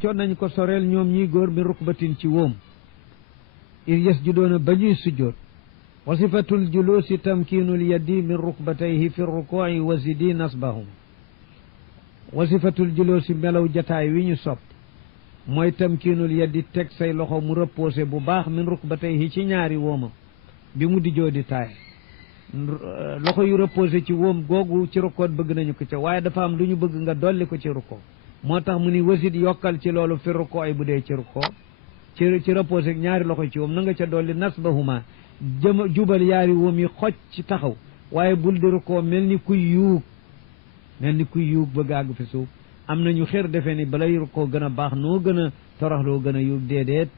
coon nañ ko soreel ñoom ñiy góor mi rukbatin ci wóom ir yasjudoona ba ñuy sujjoot wa sifatul julusi tamkinul yaddi min rukbatayhi fi ruku'i wa zidi nasbahum wa sifatul julusi melaw jataay wi ñu sopp mooy tamkinul yaddi teg say loxo mu reposé bu baax min rukbatayhi ci ñaari wóomam bi mu di joo di taay loxo yu reposé ci wóom googu ci rukkoot bëgg nañu ko ca waaye dafa am lu ñu bëgg nga dolli ko ci rukkoo moo tax mu ni wasit yokkal ci loolu fi rukkoo ay bu dee ci rukkoo ci reposé ñaari loxo ci wóom na nga ca dolli nasbahuma jubal yaari wóom yi xoj ci taxaw waaye bul di rukkoo mel ni kuy yuug bëgg àgg fi suuf am nañu xër defee ni balay rukkoo gën a baax noo gën a toroxloo gën a yuug déedéet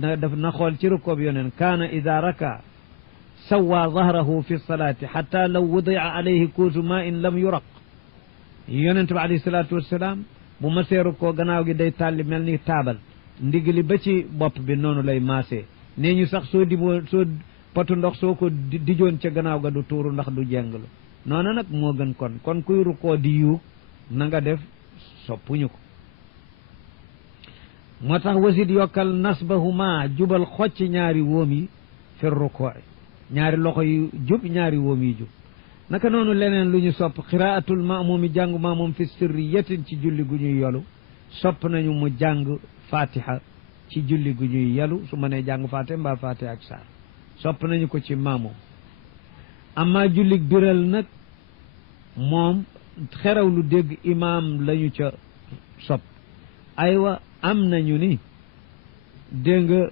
daf na xool ci rukkoo bi yoneen kaana ida raka sawwa zahrahu fi salaati xata law wudia alayhi kuusu ma in lam yuraq yonent bi alayhi salaatu wassalaam bu ma seeru ko gannaaw gi day tàlli mel ni taabal ndigali ba ci bopp bi noonu lay maasee nee ñu sax soo potu ndox soo ko dijoon ca gannaaw ga du tuuru ndax du jenglu noonu nag moo gën kon kuy rukkoo di yuug na nga def soppuñu ko moo tax wasit yokkal nasbahuma jubal xocc ñaari wóom yi fi rukkoo ñaari loxo yu jub ñaari wóom yi jub naka noonu leneen lu ñu sopp qiraatul maamumi jàng maamum fi sirriyatin ci julli gu ñuy yolu sopp nañu mu jàng fatiha ci julli gu ñuy yelu su ma nee jàng fatiha mbaa fatiha ak saar sopp nañu ko ci maamum amma jullig biral nag moom xeraw lu dégg imaam lañu ca sopp aywa am nañu ni dégg nga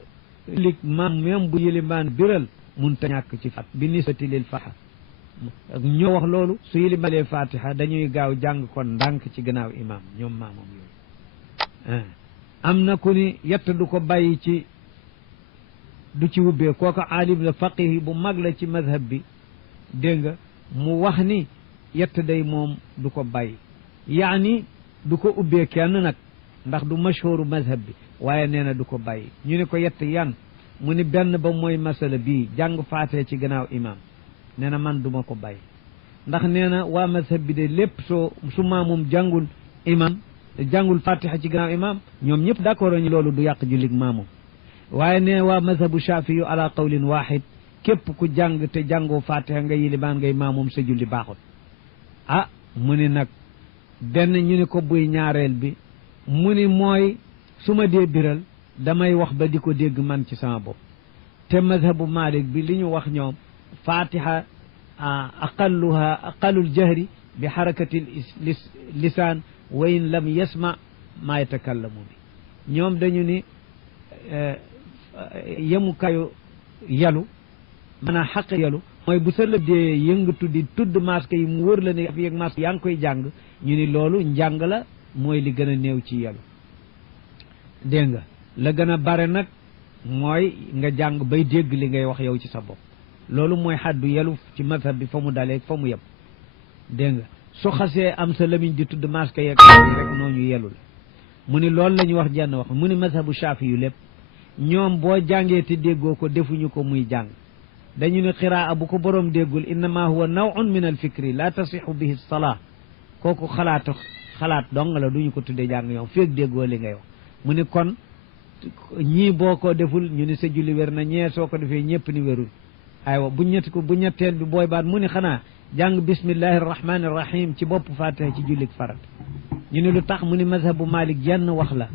jullig maam même bu yilimaan biral mun ta ñàkk ci fat bi nisbati lil faxa ñoo wax loolu su yilimalee fatiha dañuy gaaw jàng kon ndànk ci gannaaw imam ñoom maamam yooyu am na ku ni yett du ko bàyyi ci du ci wubbee kooku aalim la faqih bu mag la ci mazhab bi dégg nga mu wax ni yett day moom du ko bàyyi yaani du ko ubbee kenn nag ndax du mashhuru mazhab bi waaye nee na du ko bàyyi ñu ne ko yett yan mu ni benn ba mooy masala bii jàng faatee ci gannaaw imam nee na man duma ko bàyyi ndax nee na waa mazhab bi de lépp su maamum jàngul imam jàngul fatiha ci gannaaw imam ñoom ñëpp d'accord ñu loolu du yàq jullig maamum waaye nee waa mazhabu shafi yu ala qawlin wahid képp ku jàng te jàngoo fatiha nga yilimaan ngay maamum sa julli baaxul ah mu ni nag benn ñu ni ko buy ñaareel bi mu ni mooy su ma dee biral damay wax ba di ko dégg man ci sama bopp te mazhabu malik bi li ñu wax ñoom fatiha aqallul jahri bi harakati lisaan wa in lam yasma ma yatakallamu bi ñoom dañu ni yemukayu yalu maanaam xaq yalu mooy bu sa lëb dee yëngatu di tudd masque yi mu wër la ne fi ak masque yaa ngi koy jàng ñu ni loolu njàng la mooy li gën a néew ci yalu dégg nga la gën a bare nag mooy nga jàng bay dégg li ngay wax yow ci sa bopp loolu mooy xaddu yelu ci mazhab bi fa mu dalee fa mu yem dégg nga su xasee am sa lamiñ di tudd masque yeeg rek nooñu yelu la mu ni loolu la ñu wax jenn wax mu ni mazhabu shafi yu lépp ñoom boo jàngee te déggoo ko defuñu ko muy jàng dañu ne qiraa bu ko borom déggul innama huwa naw'un min al fikri la tasixu bihi salaa kooku xalaat dong la duñu ko tuddee jàng ñoom feeg déggoo li ngay wax mu ni kon ñii boo ko deful ñu ni sa julli wér na ñee soo ko defee ñëpp ni wérul aywa bu ñetteel bi booy baat mu ni xanaa jàng bismillahi rahmani rahim ci bopp fatiha ci jullik farat ñu ne lu tax mu ni mazhabu malik jenn wax la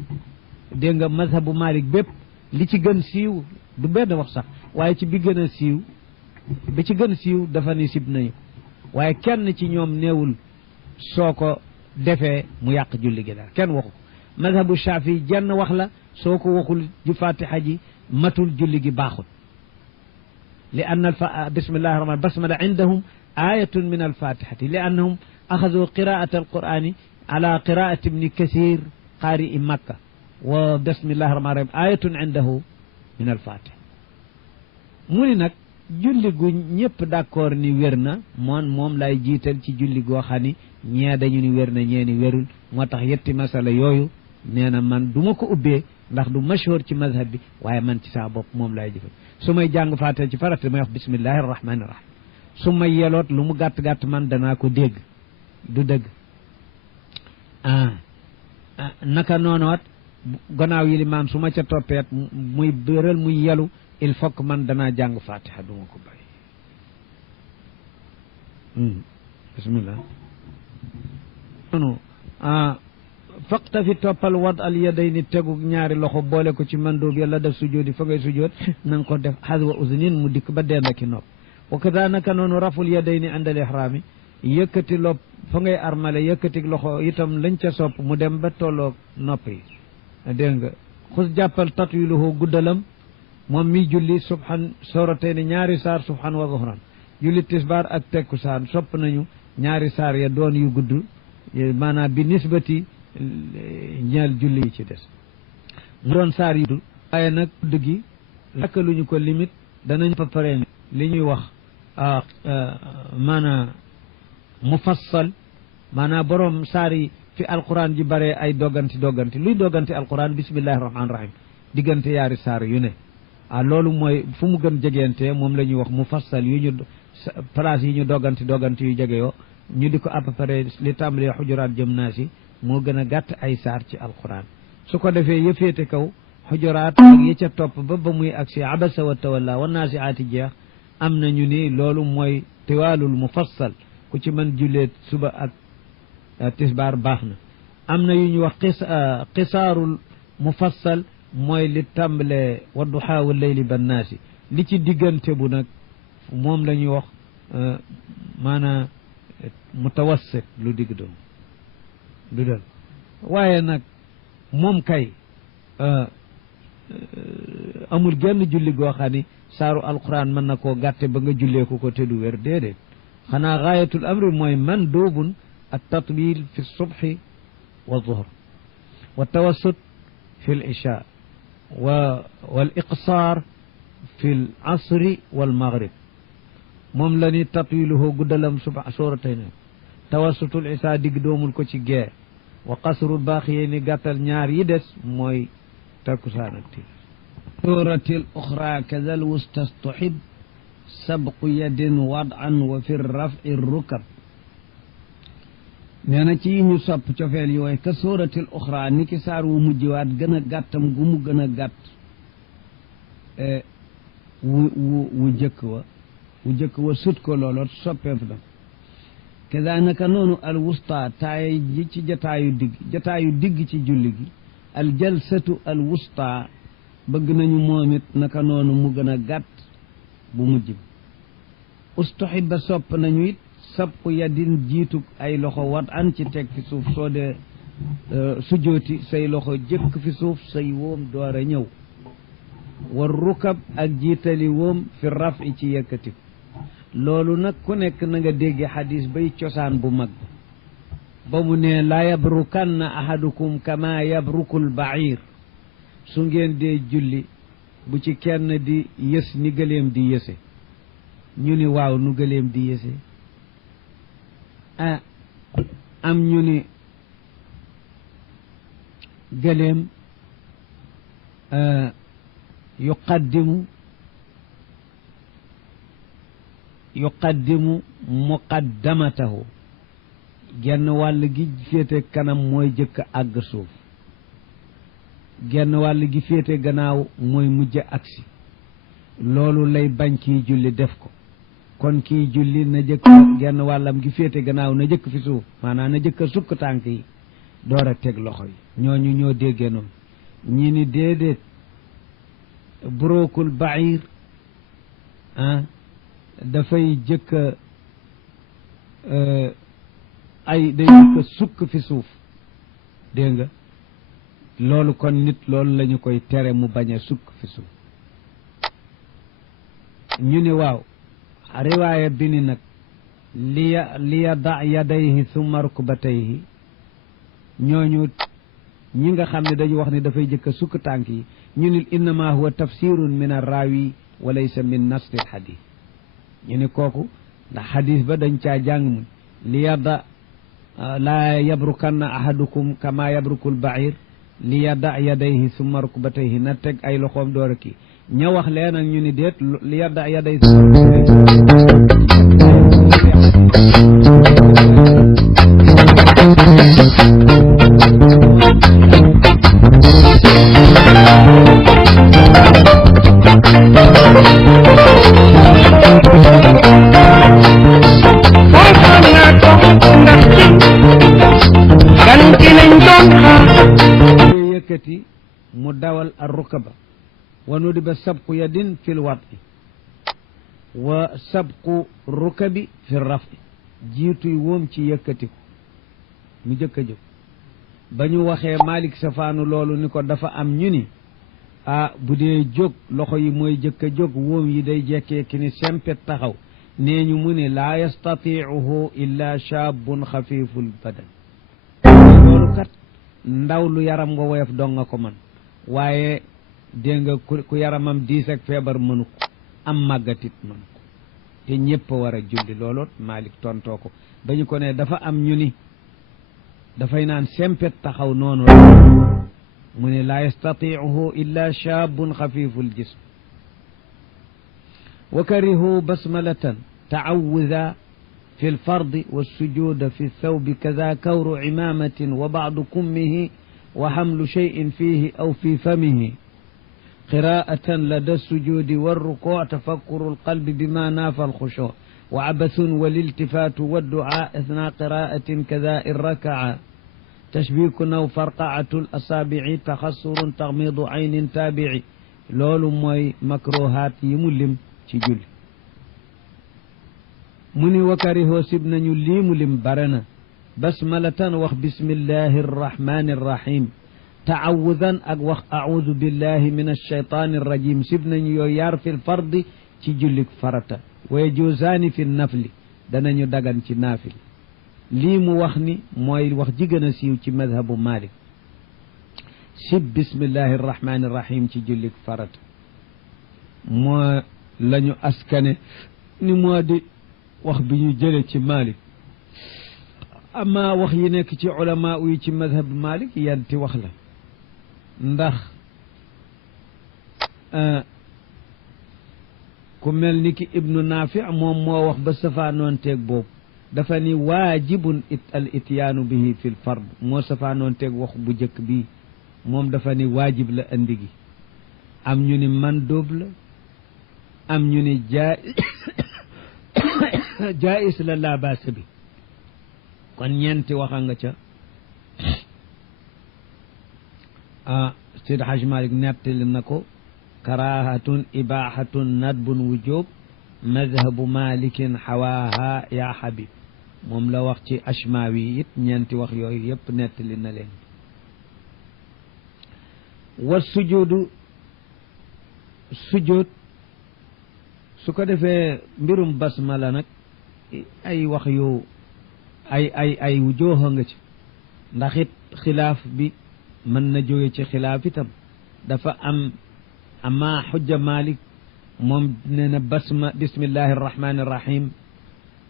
dégg nga mazhabu malik bépp li ci gën siiw du benn wax sax waaye ci bi gën a siiw bi ci gën siiw dafa ni sib nañu waaye kenn ci ñoom neewul soo ko defee mu yàq julli gi daal kenn waxu ko mazhabu shafi jenn wax la soo ko waxul ju fatiha ji matul julli gi baaxul li anna bismillahi rahman basmala indahum ayatun min alfatihati li annahum axadu qiraata alqurani ala qiraati ibni kasir qaari makka wa bismillahi rahman rahim ayatun indahu min alfatiha mu ni nag julli gu ñëpp d'accord ni wér na moom lay jiital ci julli goo xam ni ñee dañu ni wér na ñee ni wérul moo tax yetti masala yooyu nee na man du ma ko ubbee ndax du mashhur ci mazhab bi waaye man ci saa bopp moom lay jëfal su may jàng faatiha ci farata damay wax bismillahi rahmani rahim su may yeloot lu mu gàtt-gàtt man danaa ko dégg du dëgg naka noonoot gannaaw yilimaan su ma ca toppeet muy bëral muy yelu il faut que man danaa jàng fatiha duma ko bàyyi bismillah noonu faqta fi toppal wad al yadayni tegu ñaari loxo boole ko ci mandóob yàlla def sujjóoti fa ngay sujjóot na nga ko def xadwa usnin mu dikk ba dend ki nopp wa kadalika noonu raful yadayni àndal ihraami yëkkati lopp fa ngay armale yëkkati loxo itam lañ ca sopp mu dem ba tolloog nopp yi dégg nga xus jàppal tatwiluhu guddalam moom mi julli subhan soratayni ñaari saar subhan wa zuhran julli tisbaar ak tekkusaan sopp nañu ñaari saar ya doon yu gudd maanaam bi nisbati ñeel julli yi ci des mu doon saar yu gudd waaye nag gudd gi lakkaluñu ko limite danañ fa pare li ñuy wax maanaam mufassal maanaam borom saar yi fi alquran ji bare ay dogganti luy dogganti alquran bismillahi rahmaani rahim diggante yaari saar yu ne loolu mooy fu mu gën jegente moom la ñuy wax mufassal yu ñu place yi ñu dogganti yu jege yoo ñu di ko à peu près li tàmbalee xujuraat jëm naa si moo gën a gàtt ay saar ci alquran su ko defee yëfeete kaw xujuraat ak yi ca topp ba muy agsi abasa wa tawalla wa naasiaati jeex am nañu ni loolu mooy tiwaalul mufassal ku ci mën jullee suba ak tisbaar baax na am na yu ñu wax qisaarul mufassal mooy li tàmbalee wa duhaa wa layli ban naasi li ci diggante bu nag moom la ñuy wax maanaam mutawassit lu digg doon du dal waaye nag moom kay amul genn julli goo xam ni saaru alquran mën na koo gàtte ba nga jullee ko te du wér déedéet xanaa gaayatul amri mooy mandubun at tatwil fi subhi wa zuhr wa tawassut fi l isha wal iqsaar fi l asri wal maghrib moom la ni tatwiluhu guddalam suuratayni tawassutul isa digg doomul ko ci gee wa qasrul baaxiye ni gàttal ñaar yi des mooy takkusaan ak timis suuratil uxra kadal wustastuhib sabqu yadin wadan wa fi rafi rukab nee na ci ñu sopp cofeel yooyu ka suuratil uxra ni ki saar wu mujjiwaat gën a gàttam gu mu gën a gàtt wu jëkk wa sut ko looloot soppeef na kadaalika noonu al wusta taay ji ci jataayu digg ci julli gi al jalsatu al wusta bëgg nañu moom it naka noonu mu gën a gàtt bu mujj bi ustuhibba sopp nañu it sabqu yadin jiitu ay loxo wat an ci teg fi suuf soo dee sujooti say loxo jëkk fi suuf say woom door a ñëw war rukab ak jiitali woom fi rafi ci yëkkati loolu nag ku nekk na nga dégge xadis bay cosaan bu mag ba mu ne laa yabrukanna ahadukum kama yabrukul bair su ngeen dee julli bu ci kenn di yës ni gëleem di yëse ñu ni waaw nu gëleem di yëse am ñu ni gëleem yuqaddimu muqaddamatahu genn wàll gi féete kanam mooy jëkk àgg suuf genn wàll gi féete gannaaw mooy mujj agsi loolu lay bañ kiy julli def ko kon kiy julli na jëkk genn wàllam gi féete gannaaw na jëkk fi suuf maanaam na jëkk sukk tànk yi door a teg loxo yi ñooñu ñoo déggee noonu ñi ni déedéet burokul bair dafay jëkk ay day jëkk sukk fi suuf dégg nga loolu kon nit loolu la ñu koy tere mu bañ a sukk fi suuf ñu ni waaw riwaaya bi ni nag li yada yadayhi summa rukbatayhi ñooñu ñi nga xam ne dañu wax ne dafay jëkk sukk tànk yi ñu ni innama huwa tafsirun min arrawi wa laysa min nasli alxadis ñu ni kooku ndax xadis ba dañ caa jàng mu li yada laa yabrukanna ahadukum kama yabrukul bair li yada yadayhi summa rukbatayhi na teg ay loxoom door a kii ña wax leen ak ñu ni déet li yada yadayhi summa yëkkati mu dawal ar rukaba wa nudiba sabqu yadin fi lwati wa sabqu rukabi fi rafi jiituy woom ci yëkkati ko mu jëkk a jóg ba ñu waxee Malik safaanu loolu ni ko dafa am ñu ni bu dee jóg loxo yi mooy jëkk a jóg woom yi day jekkee ki ni sempet taxaw nee ñu mu ne laa yastatiicuhu illa shaabun xafiful badan loolu kat ndaw lu yaram nga woyof dong nga ko man waaye dégg nga ku yaramam diis ak feebar mënu ko am màggatit mënu ko te ñëpp a war a julli looloot Malik tontoo ko ba ñu ko ne dafa am ñu ni dafay naan sempet taxaw noonu la mu ne laa yastatiicuhu illa shaabun xafiful jism wa karihu basmalatan taawuda fi lfardi walsujuda fi lthawbi kada kawru imamatin wa bacdu kummihi wa xamlu cheyin fihi aw fi famihi qiraatan lada lsujudi walrukuc tafakkuru lqalbi bima naafa alxushuc wa cabathun waliltifaatu walducaa athna qiraatin kada in rakaca tashbikun aw farqacatu lasaabici taxassurun taxmidu caynin taabici loolu mooy makruhaat yi mu lim ci julli mu ni wakarihoo sib nañu lii mu lim bare na basmalatan wax bismillahi arrahmani arrahim taawudan ak wax audu billahi min alshaytani arrajim sib nañu yooyu yaar fi lfardi ci jullik farata wa yajuusaani fi nafli danañu dagan ci naafil lii mu wax ni mooy wax ji gën a siiw ci madhabu Malik sib bismillahi arrahmani arrahim ci jullik farata moo lañu askane ni moo di wax bi ñu jële ci Malik amma wax yi nekk ci ulama yi ci madhab Malik yanti wax la ndax ku mel ni ki ibnu Nafi moom moo wax ba safaanoon teeg boobu dafa ni waajibun al ityaanu bihi fi l fard moo safaanoon teeg wax bu jëkk bii moom dafa ni waajib la andi gi am ñu ni mandóob la am ñu ni jaais la laa baasa bi kon ñeenti waxa nga ca Seydi Hajj Malik nettali na ko karahatun ibahatun nadbun wujub madhabu malikin xawaaha yaa habib moom la wax ci Ashmawi it ñeenti wax yooyu yëpp nettali na leen wa sujudu sujud su ko defee mbirum basmala nag ay wax yu ay wujooxa nga ci ndax it xilaaf bi mën na jóge ci xilaaf itam dafa am ama xujja Malik moom nee na bismillahi arrahmani irrahim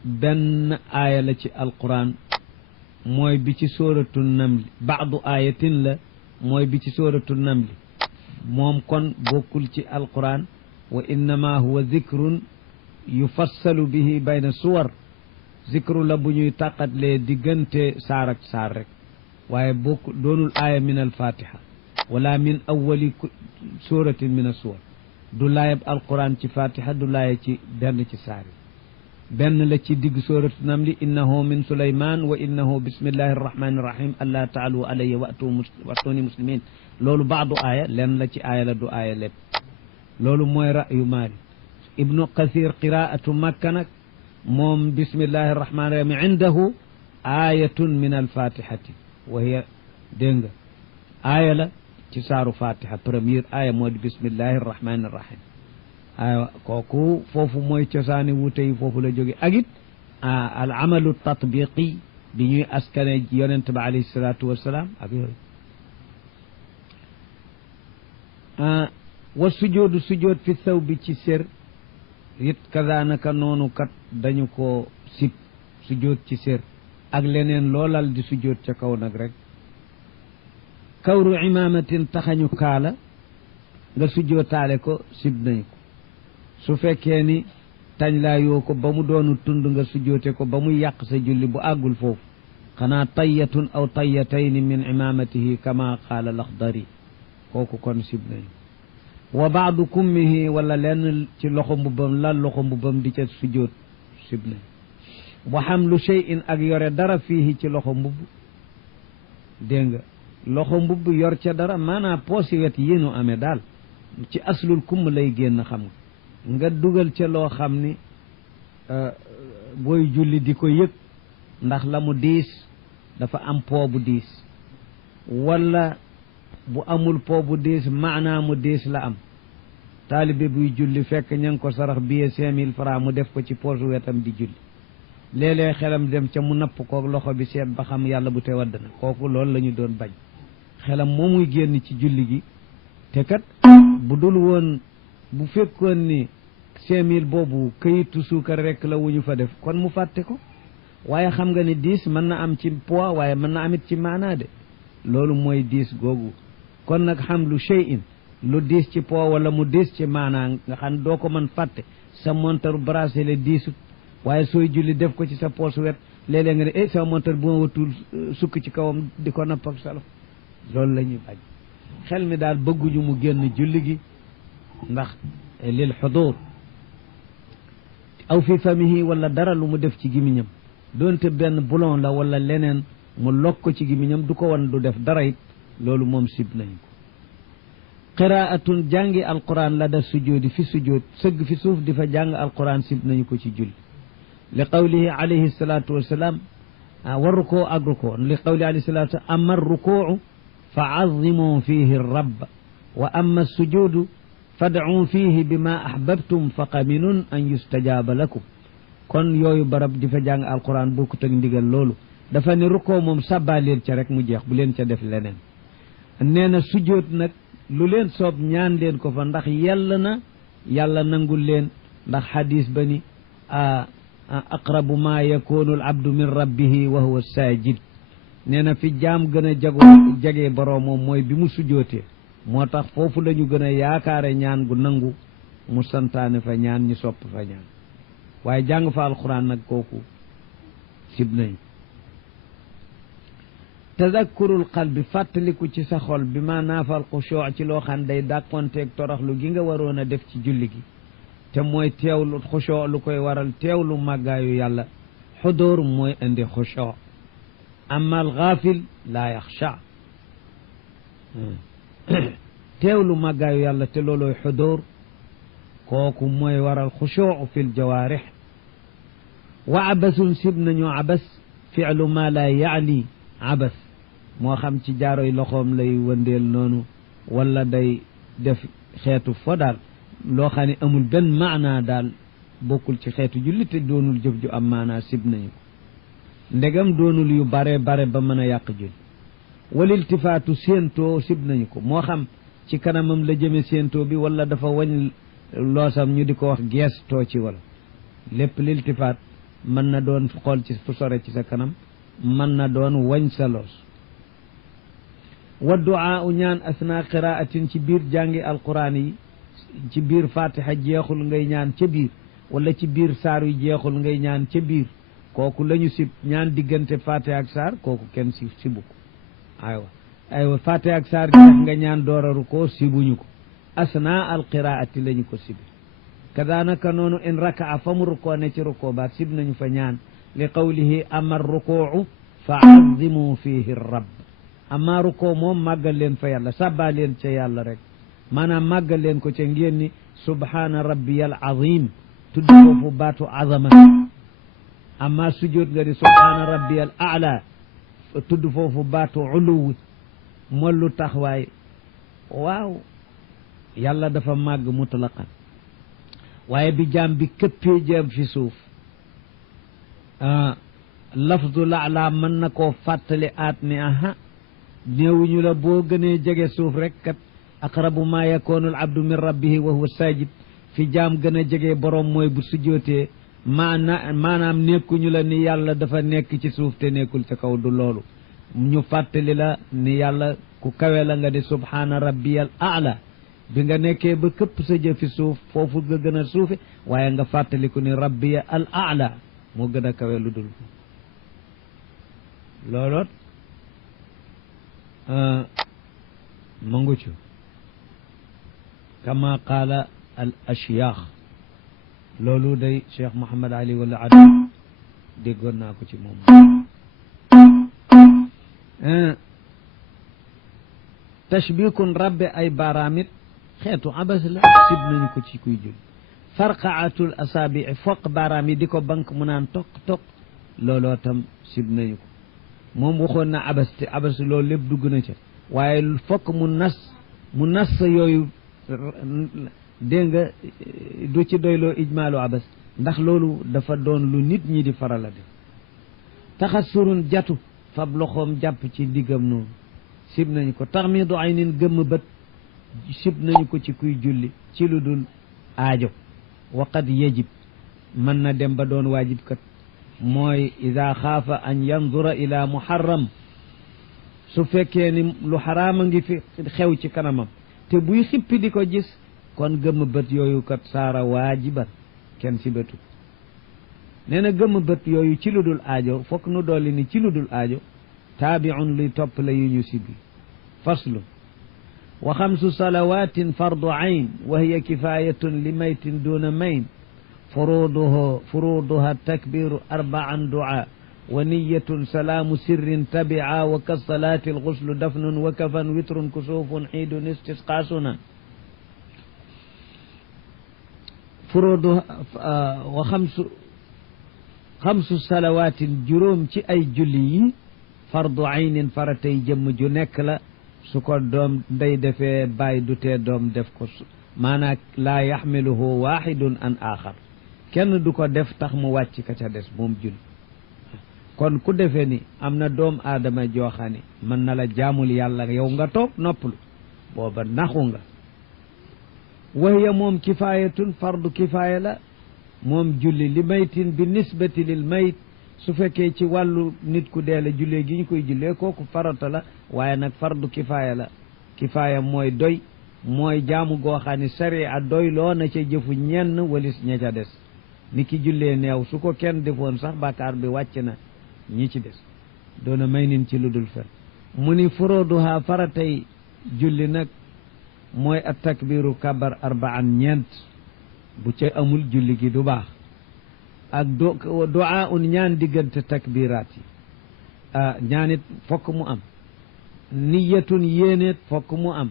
benn aaya la ci alquran mooy bi ci sóoratu namli baadu ayatin la mooy bi ci sóoratu namli moom kon bokkul ci alquran wa innama huwa zikrun yufassalu bihi bayna suwar zikru la bu ñuy tàqatlee diggante saar ak saar rek waaye bokk doonul aaya min alfatiha wala min awali suratin min asuwar du laayab alquran ci fatiha du laaya ci benn ci saar yi benn la ci digg suratu namli innahu min suleyman wa innahu bismillahi arrahmani irrahim alla taalu alayya wa'tuni muslimin loolu baadu aaya len la ci aaya la du aaya lépp loolu mooy ra'yu Maalik ibnu Kathir qiraatu Makka nag moom bismillahi arrahmani irrahim indahu ayatun min alfatihati wa hiya dégg nga aaya la ci saaru fatiha première aaya moo di bismillahi arrahmani irrahim aywa kooku foofu mooy cosaani wuute yi foofu la jóge ak it al amalu tatbiqi bi ñuy askane yonent ba alayhi salaatu wassalaam ak yooyu wa sujoodu sujood fi saw bi ci sér it kazaanaka noonu kat dañu ko sib sujood ci sér ak leneen loolal di sujood ca kaw nag rek kawru imaamatin taxañu kaala nga sujootaale ko sib nañu ko su fekkee ni tañ laa yoo ko ba mu doonu tund nga sujoote ko ba muy yàq sa julli bu àggul foofu xanaa tayyatun aw tayyatayni min imaamatihi kama qaala laxdari kooku kon sib nañu wa baadu kummihi wala lenn ci loxo mbubbam lal loxo mbubbam di ca sujoot sib nañu wa xamlu shay'in ak yore dara fiihi ci loxo mbubb dégg nga loxo mbubb yor ca dara maanaam poosi wet yi nu amee daal ci aslul kumm lay génn xam nga dugal ca loo xam ni booy julli di ko yëg ndax la mu diis dafa am po bu diis wala bu amul po bu diis maanaa mu diis la am taalibe buy julli fekk ña ngi ko sarax billet 5000 francs mu def ko ci poosu wetam di julli léeg-léeg xelam dem ca mu napp koog loxo bi seet ba xam yàlla bu te wadd na kooku loolu la ñu doon bañ xelam moom muy génn ci julli gi te kat bu dul woon bu fekkoon ni 5000 boobu këyitu suukar rek la wu ñu fa def kon mu fàtte ko waaye xam nga ni diis mën na am ci poids waaye mën na amit ci maanaa de loolu mooy diis googu kon nag xam lu shay'in lu diis ci poids wala mu diis ci maanaa nga xam doo ko mën fàtte sa montar bracelet diisut waaye sooy julli def ko ci sa poos wet léeg-léeg nga ne sama montar bu ma watul sukk ci kawam di ko napp ak salo loolu la ñuy bañ xel mi daal bëgguñu mu génn julli gi ndax lil xudur aw fi famihi wala dara lu mu def ci gimiñam doonte benn boulon la wala leneen mu log ko ci gimiñam du ko wan du def dara it loolu moom sib nañu ko qiraatun jàngi alquran la da sujoodi fi sujood sëgg fi suuf di fa jàng alquran sib nañu ko ci julli li qawlihi alayhi salatu wassalam wa rukuu ak rukuu li qawlihi alayhi salatu amma rukuu fa azimu fihi rabb wa amma sujudu fad'u fihi bima ahbabtum fa qaminun an yustajaba lakum kon yooyu barab di fa jàng alquran bokkut ak ndigal loolu dafa ne rukoo moom sàbbaa leen ca rek mu jeex bu leen ca def leneen nee na sujjóot nag lu leen soob ñaan leen ko fa ndax yàlla na yàlla nangul leen ndax xadis ba ni aqrabu ma yakunu al abdu min rabbihi wa huwa sajid nee na fi jaam gën a jagee boroom moom mooy bi mu sujjootee moo tax foofu la ñu gën a yaakaare ñaan gu nangu mu santaane fa ñaan ñu sopp fa ñaan waaye jàng fa alquran nag kooku sib nañ tadakkurul qalbi fàttaliku ci sa xol bi ma naafal xushuu ci loo xam day dàkkonteeg toroxlu gi nga waroon a def ci julli gi te mooy teewlu xushuu lu koy waral teewlu màggaayu yàlla xudóor mooy indi xushuu amma al gaafil laa yaxsha teewlu màggaayu yàlla te loolooy xudóor kooku mooy waral xushuu fi l jawaarix wa abasun sib nañu abas fi'lu ma la yaali abas moo xam ci jaaroy loxoom lay wëndeel noonu wala day def xeetu fo daal loo xam ne amul benn maanaa daal bokkul ci xeetu julli te doonul jëf ju am maanaa sib nañu ko ndegam doonul yu bare bare ba mën a yàq julli wal iltifaatu séentoo sib nañu ko moo xam ci kanamam la jëme séentoo bi wala dafa wañ loosam ñu di ko wax geestoo ci wala lépp l'iltifaat mën na doon xool ci fu sore ci sa kanam mën na doon wañ sa loos wa duaa u ñaan asna qiraatin ci biir jàngi alquran yi ci biir fatiha jeexul ngay ñaan ca biir wala ci biir saar yu jeexul ngay ñaan ca biir kooku la ñu sib ñaan diggante fatiha ak saar kooku kenn sibu ko aywa fatiha ak saar jeex nga ñaan dooraru ko sibuñu ko asna alqiraati la ñu ko sibi kadaanaka noonu in rakaa fa mu rukoo ne ci rukoo baat sib nañu fa ñaan li qawlihi ama rukuu fa azimu fihi rabb ama rukoo moom màggal leen fa yàlla sabbaa leen ca yàlla rek maanaam màggal leen ko ca ngeen ni subhaana rabbiyal azim tudd foofu baatu azama amma sujjóot nga di subhaana rabbiyal a'la tudd foofu baatu uluw moo lu tax waay waaw yàlla dafa màgg mutlaqan waaye bi jaam bi këppee jëm fi suuf lafdu la'la mën na koo fàttali aat ni aha néewuñu la boo gënee jege suuf rek kat aqrabu ma yakunu al abdu min rabbihi wa huwa sajid fi jaam gën a jege borom mooy bu sujjootee maanaam nekkuñu la ni yàlla dafa nekk ci suuf te nekkul ca kaw du loolu ñu fàttali la ni yàlla ku kawe la nga di subhaana rabbiyal a'la bi nga nekkee ba këpp sa jëfi suuf foofu nga gën a suufe waaye nga fàttaliku ni rabbiya al a'la moo gën a kawe lu dul looloot mangucu kama qaala al ashyaax loolu day Cheikh Mouhamad Ali wala ad déggoon naa ko ci moom tashbikun rabbe ay baaraamit xeetu abas la sib nañu ko ci kuy julli farqaatul asaabi foq baaraam yi di ko bank mu naan toq toq looloo tam sib nañu ko moom waxoon na abas te abas loolu lépp dugg na ca waaye fokk mu nas yooyu dégg nga du ci doyloo ijmaalu abas ndax loolu dafa doon lu nit ñi di faral a def taxasurun jatu fab loxoom jàpp ci diggam noonu sib nañu ko taxmiidu aynin gëmm bët sib nañu ko ci kuy julli ci lu dul aajo waqad yajib mën na dem ba doon waajib kat mooy ida xaafa an yandura ila muharram su fekkee ni lu xaraama ngi fi xew ci kanamam te buy xippi di ko gis kon gëmm bët yooyu kat saara waajiban kenn si bëtu nee na gëmm bët yooyu ci lu dul aajo fokk nu dolli ni ci lu dul aajo taabiun luy topp la yu ñu sibi faslu wa xamsu salawatin fardu ayn wa hiya kifayatun li maytin duna mayn furuduha takbiru arbaan du'a wa niyatun salaamu sirrin tabia wa kasalaati alxuslu dafnun wa kafan witrun kusuufun xiidun istisqa sunan furuduha wa xamsu salawaatin juróom ci ay julli yi fardu aynin faratay jëmm ju nekk la su ko doom day defee bàyyi du tee doom def ko maanaam laa yaxmiluhu waxidun an axar kenn du ko def tax mu wàcc ka ca des moom julli kon ku defee ni am na doom aadama jooxani mën na la jaamul yàlla yow nga toog noppalu booba naxu nga wahiya moom kifaayatun fardu kifaaya la moom julli li maytin bi nisbati lil mayt su fekkee ci wàllu nit ku dee la jullee gi ñu koy jullee kooku farata la waaye nag fardu kifaaya la kifaaya mooy doy mooy jaamu goo xam ne sariya doy loo na ca jëfu ñenn walis ña ca des ni ki jullee neew su ko kenn defoon sax bàkkaar bi wàcc na ñi ci des doona may nin ci lu dul fen mu ni furuduha faratay julli nag mooy at takbiru kabar arbaan ñeent bu ca amul julli gi du baax ak du'a un ñaan diggante takbiraat yi ñaanit fokk mu am niyatun yéeneet fokk mu am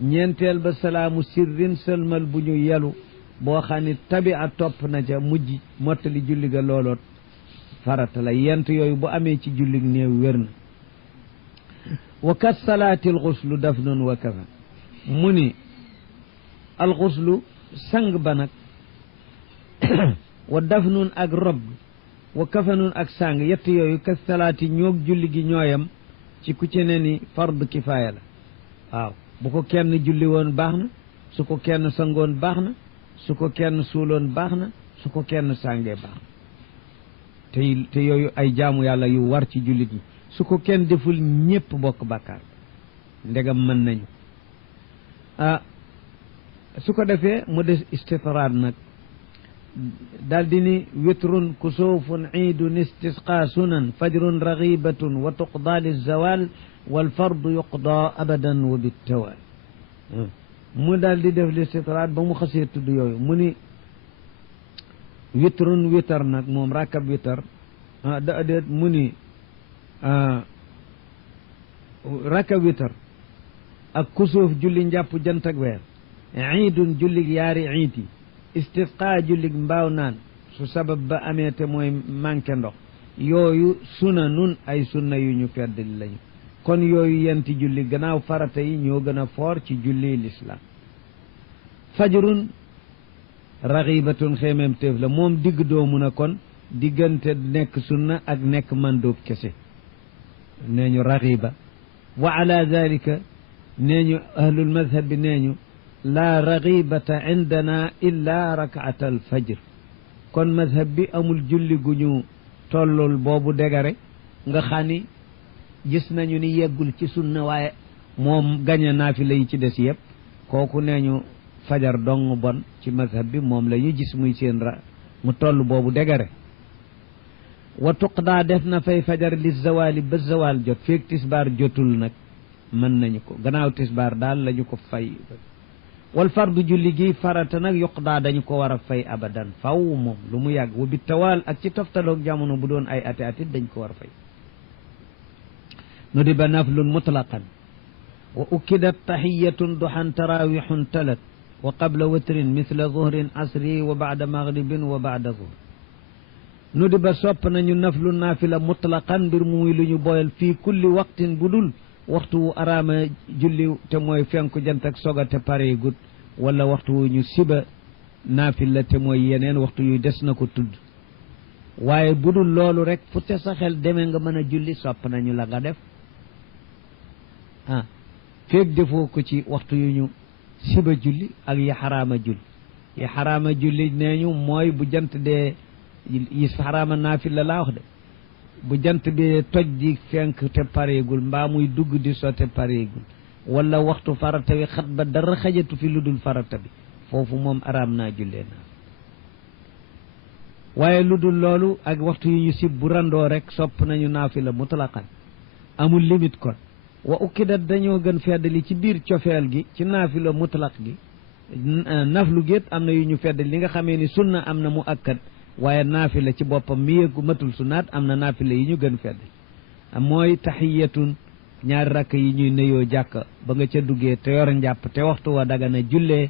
ñeenteel ba salaamu sirrin sëlmal bu ñu yelu boo xam ne tabia topp na ca mujj mottali julli ga looloot farata la yent yooyu bu amee ci julli néew wér na wa kat salaati alxuslu dafnun wa kafan mu ni alxuslu sang ba nag wa dafnun ak rob wa kafanun ak sang yett yooyu kat salaati ñoog julli gi ñooyam ci ku ci ne ni fard kifaaya la waaw bu ko kenn julli woon baax na su ko kenn sangoon baax na su ko kenn suuloon baax na su ko kenn sàngee baax na te yooyu ay jaamu yàlla yu war ci jullit ñi su ko kenn deful ñépp bokk bàkkaar ndegam mën nañu su ko defee mu des istitraad nag daldi ni witrun kusuufun iidun istisqa sunan fajrun ragibatun wa tuqda lizawal walfardu yuqda abadan wa bittawal mu daldi def listitraad ba mu xasee tudd yooyu mu ni witrun witar nag moom rakab witar déet mu ni rakab witar ak kusuuf julli njàpp jant ak weer iidun jullig yaari iid yi istisqa jullig mbaaw naan su sabab ba amee te mooy manqué ndox yooyu sunanun ay sunna yu ñu feddali lañu kon yooyu yenti julli gannaaw farata yi ñoo gën a foor ci julli lislaam fajrun raxibatun xeemeem téef la moom digg doomu na kon diggante nekk sunna ak nekk mandóob kese nee ñu raxiba wa ala dalika nee ñu ahlul madhab bi nee ñu laa raxibata indana illa rakaata al fajr kon madhab bi amul julli gu ñu tollul boobu dégare nga xam ni gis nañu ni yeggul ci sunna waaye moom gañe naafila yi ci des yëpp kooku nee ñu fajar dong bon ci madhab bi moom la ñu gis muy seen mu toll boobu dégare wa tuqdaa def na fay fajar li zawali ba zawal jot feeg tisbaar jotul nag mën nañu ko gannaaw tisbaar daal la ñu ko fay wal fardu julli gi farata nag yuqdaa dañu ko war a fay abadan faw moom lu mu yàgg wa bi tawaal ak ci toftaloog jamono bu doon ay ati atit dañ ko war a fay nu di ba naflun mutlaqan wa ukkidat taxiyatun duxan tarawixun talat wa qabla watrin mithla zuhrin asri wa bacda maghribin wa bacda zuhr nu di ba sopp nañu naflu naafila mutlaqan mbir muy lu ñu boyal fii kulli waqtin bu dul waxtu wu araama julli te mooy fenku jant ak soga te pare gut wala waxtu wu ñu siba naafila te mooy yeneen waxtu yu des na ko tudd waaye bu dul loolu rek fu te sa xel demee nga mën a julli sopp nañu la nga def feeg defoo ko ci waxtu yu ñu siba julli ak yi xaraama julli yi xaraama julli nee ñu mooy bu jant dee yi xaraama naafila laa wax de bu jant bi toj di fenk te pareegul mbaa muy dugg di so te pareegul wala waxtu farata wi xat ba dara xajatu fi lu dul farata bi foofu moom araam naa jullee naa waaye lu dul loolu ak waxtu yu ñu sib bu randoo rek sopp nañu naafila mutlaqan amul limite kon wa ukkidat dañoo gën feddali ci biir cofeel gi ci naafila mutlaq gi naflu géet am na yu ñu feddali li nga xamee ni sunna am na mu akkat waaye naafila ci boppam mi yëggu matul sunnaat am na naafila yi ñu gën feddali mooy taxiyatun ñaari rakk yi ñuy nuyoo jàkk ba nga ca duggee te yor njàpp te waxtu wa dagana jullee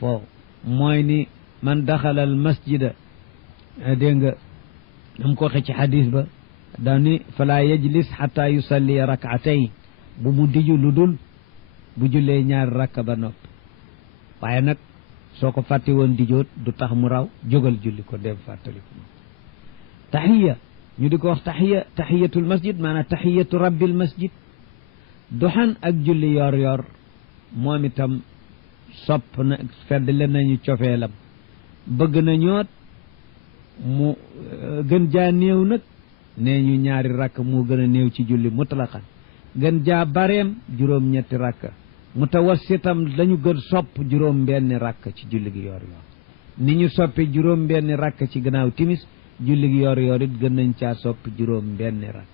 foofu mooy ni man daxalal masjida dégg nga dam ko waxe ci xadis ba daa ni fala yajlis xata yusalli rak'atayn bu mu diju lu dul bu jullee ñaari rakk ba nopp waaye nag soo ko fàtte woon dijoot du tax mu raw jógal julli ko dem fàttaliku taxiya ñu di ko wax taxiyatul masjid maanaam taxiyatu rabbil masjid duxan ak julli yor yor moom itam sopp na fedd leen nañu cofeelam bëgg na ñoot mu gën jaa néew nag nee ñu ñaari rakk moo gën a néew ci julli mutlaqan gën jaa bareem juróom-ñetti rakk mutawassitam lañu gën sopp juróom benni rakk ci julli gi yor yor ni ñu soppi juróom benni rakk ci gannaaw timis julli gi yor yor it gën nañ caa sopp juróom benni rakk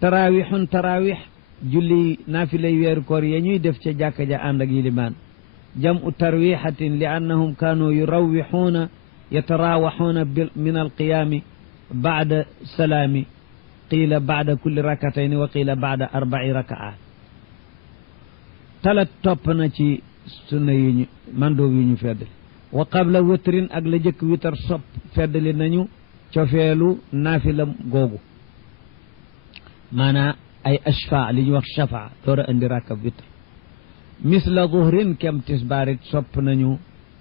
tarawixun tarawix julli naafilay weeru koor ya ñuy def ca jàkka ja ànd ak yilimaan jam'u tarwixatin li annahum kaanu yurawixuuna yatarawaxuuna min alqiyaami bacda salaami qiila bacda kulli rakatayni wa qiila bacda arbaci rakaat talat topp na ci sunna yu ñu mandoob yu ñu feddali wa qabla witrin ak la jëkk witar sopp feddali nañu cofeelu naafila googu maanaa ay ashfa li ñuy wax shafa door a indi rakab witr misla zuhrin kem tisbaarit sopp nañu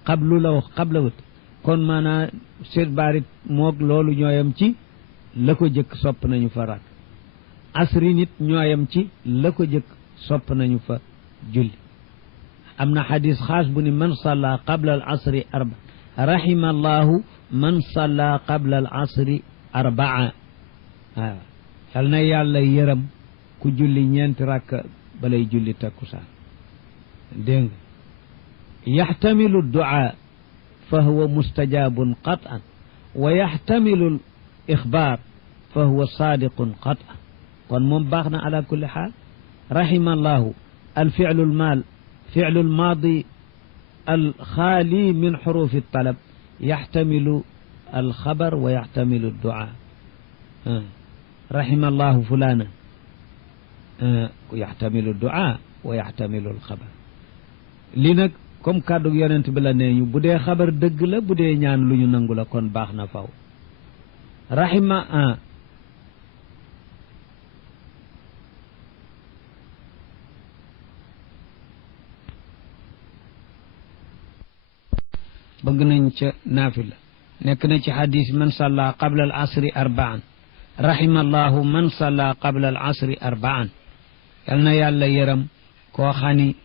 qablu la wax qabla witr kon maanaa tisbaarit moog loolu ñooyam ci la ko jëkk sopp nañu fa rak asri nit ñooyam ci la ko jëkk sopp nañu fa julli am na xadis xaas bu ni man salla qabla al asri arba rahima allahu man salla qabla al asri arbaa waaw yal na yàlla yërëm ku julli ñeenti rakk balay julli takkusaan dégg nga yaxtamilu duaa fa huwa mustajabun qat'an wa yaxtamilu l ixbaar fa huwa saadiqun qat'an kon moom baax na ala kulli xaal rahima allahu الفعل المال فعل الماضي الخالي من حروف الطلب يحتمل الخبر ويحتمل الدعاء رحم الله فلانا يحتمل الدعاء ويحتمل الخبر li nag comme kàddu yonent bi la nee ñu bu dee xabar dëgg la bu dee ñaan lu ñu nangu la kon baax na faw rahima bëgg nañ ca naafila nekk na ci xadis man salla qabla al asri arbaan rahima allahu man salla qabla al asri arbaan yal na yàlla yërëm koo xani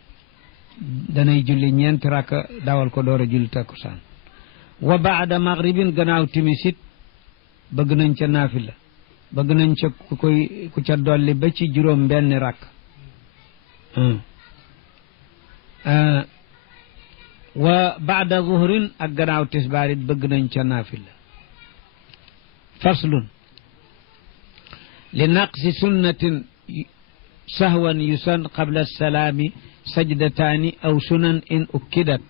danay julli ñeenti rakk dawal ko door a julli takkusaan wa baada maghribin gannaaw timisit bëgg nañ ca naafila bëgg nañ ca ku ca dolli ba ci juróom benn rakk wa baada zuhrin ak gannaaw tisbaar it bëgg nañ ca naafila faslun li naqsi sunnatin sahwan yusan qabla salaami sajdataani aw sunan in ukkidat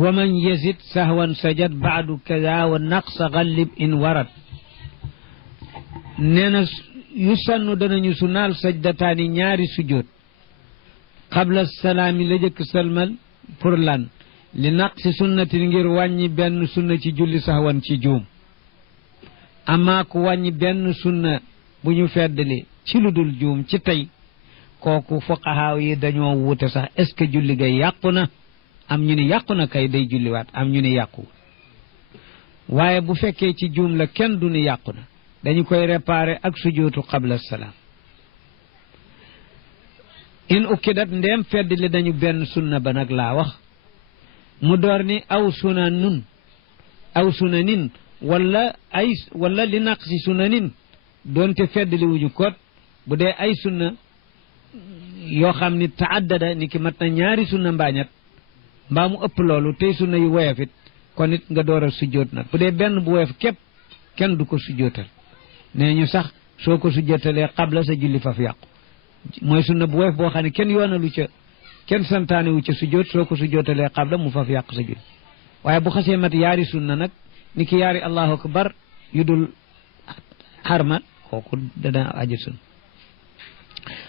wa man yazid sahwan sajad baadu kada wa naqsa gallib in warad nee na yu sannu danañu sunaal sajdataani ñaari sujjóot qabla salaami la jëkk salmal pour lan li naqsi sunnatin ngir wàññi benn sunna ci julli sahwan ci juum amaa ku wàññi benn sunna bu ñu feddali ci lu dul juum ci tey kooku fuqahaa yi dañoo wuute sax est-ce que julli ga yàqu na am ñu ni yàqu na kay day julliwaat am ñu ni yàqu waaye bu fekkee ci juum la kenn du ni yàqu na dañu koy réparer ak sujootu qabla salaam in ukkidat ndeem feddali dañu benn sunna ba nag laa wax mu door ni aw sunanin wala li naqsi sunanin doonte feddali wuñu koot bu dee ay sunna yoo xam ni taaddada ni ki mat na ñaari sunna mbaañat mbaa mu ëpp loolu tey sunna yu woyofit kon it nga door a sujjoot nag bu dee benn bu woyof képp kenn du ko sujjootal nee ñu sax soo ko sujjootalee qabla sa julli faf yàqu mooy sunna bu woyof boo xam ne kenn yoonalu ca kenn santaane wu ca sujjoot soo ko sujjootalee qabla mu faf yàq sa julli waaye bu xasee mat yaari sunna nag ni ki yaari allahu akbar yu dul xarma kooku dana aji sunna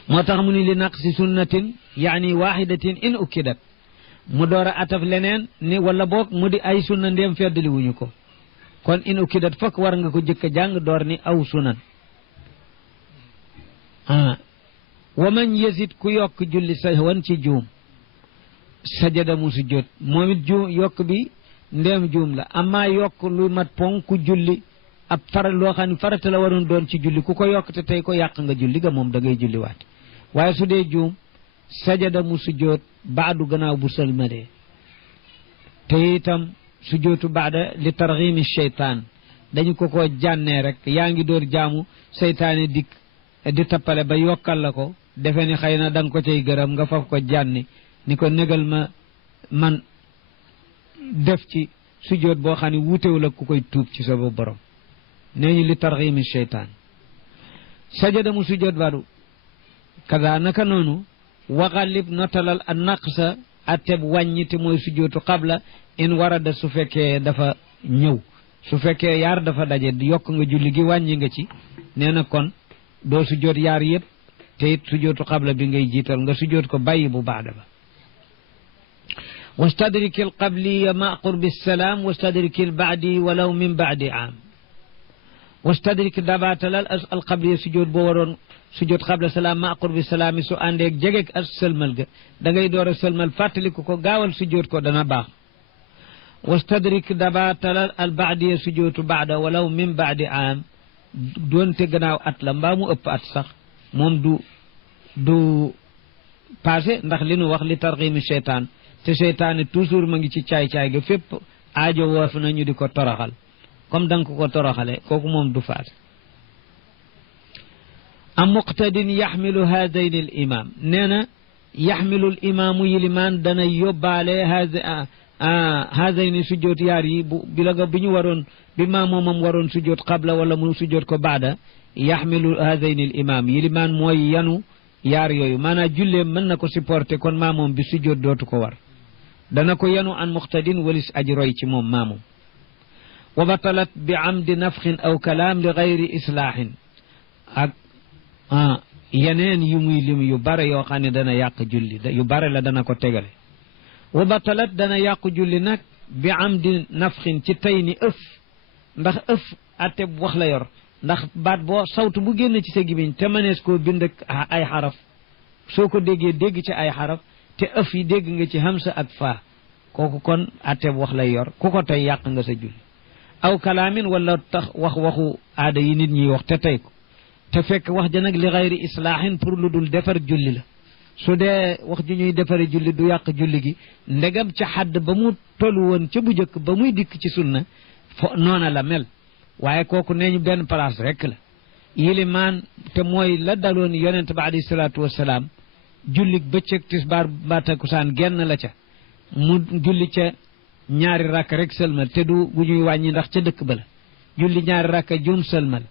moo tax mu ni li naqsi sunnatin yaani waxidatin in ukkidat mu door a ataf leneen ni wala boog mu di ay sunna ndéem feddali wuñu ko kon in ukkidat fokk war nga ko jëkk a jàng door ni aw sunan wa man yazid ku yokk julli sahwan ci juum sajada mu sujjóot moom it juum yokk bi ndéem juum la amaa yokk lu mat ponk julli ab faral loo xam ne farata la waroon doon ci julli ku ko yokk te tey ko yàq nga julli ga moom da ngay julli waat waaye su dee juum sajada mu sujjóot baadu gannaaw bu sëlmadee te itam sujjóotu baada li targhimi sheytaan dañu ko jànnee rek yaa ngi door jaamu seytaane dikk di tappale ba yokkal la ko defe ni xëy na da nga ko cay gërëm nga faf ko jànni ni ko négal ma man def ci sujjóot boo xam ne wuutewul ak ku koy tuub ci sa borom nee ñu li targhimi sheytaan sajada mu sujjóot baadu kaza naka noonu waxalib notalal a naqsa atteb wàññi te mooy sujjóotu qabla in warada su fekkee dafa ñëw su fekkee yaar dafa daje yokk nga julli gi wàññi nga ci nee na kon doo sujjóot yaar yëpp te it sujjóotu qabla bi ngay jiital nga sujjóot ko bàyyi bu baada ba wastadriki al qabliya ma qurbi salaam wastadriki al baadi walaw min baadi aam wastadriki dabaatalal al qabliya sujjóot boo waroon sujjóot qabla salaam ma qurbi salaami su àndeeg jegeeg as sëlmal ga da ngay door a sëlmal fàttaliku ko gaawal sujjóot ko dana baax wastadrik dabaatalal al baadiya sujjóotu baada walaw min baadi aam doonte gannaaw at la mbaa mu ëpp at sax moom du passé ndax li nu wax li targhimi seytaan te seytaane toujours ma ngi ci caay-caay ga fépp aajo woof na ñu di ko toroxal comme da nga ko toroxale kooku moom du faase am muqtadin yaxmilu haadayni al imam nee na yaxmilu al imaamu yilimaan dana yóbbaale haadayni sujjóot yaar yi bi la nga bi ñu waroon bi maamoomam waroon sujjóot qabla wala mu sujjóot ko baada yaxmilu haadayni al imam yilimaan mooy yanu yaar yooyu maanaam jullee mën na ko supporter kon maamoom bi sujjóot dootu ko war dana ko yanu an muqtadin walis aji roy ci moom maamoom wa batalat bi amdi nafxin aw kalaam li gayri islaahin ak yeneen yu muy lim yu bare yoo xam ne dana yàq julli yu bare la dana ko tegale wa batalat dana yàqu julli nag bi amdi nafxin ci tey ni ëf ndax ëf atte bu wax la yor ndax baat boo sawtu bu génn ci sa gimiñ te mënees koo bind ak ay xaraf soo ko déggee dégg ci ay xaraf te ëf yi dégg nga ci hamsa ak faa kooku kon atte bu wax lay yor ku ko tey yàq nga sa julli aw kalaamin wala tax waxu aada yi nit ñiy wax te tey ko te fekk wax ja nag li xayri islaahin pour lu dul defar julli la su dee wax ju ñuy defari julli du yàq julli gi ndegam ca xadd ba mu tollu woon ca bu njëkk ba muy dikk ci sunna noona la mel waaye kooku nee ñu benn place rek la yilimaan te mooy la daloon yonent ba alayhi salaatu wassalaam julli bëccëg tisbaar ba takkusaan genn la ca mu julli ca ñaari rakk rek sëlmal te du gu ñuy wàññi ndax ca dëkk ba la julli ñaari rakk juum sëlmal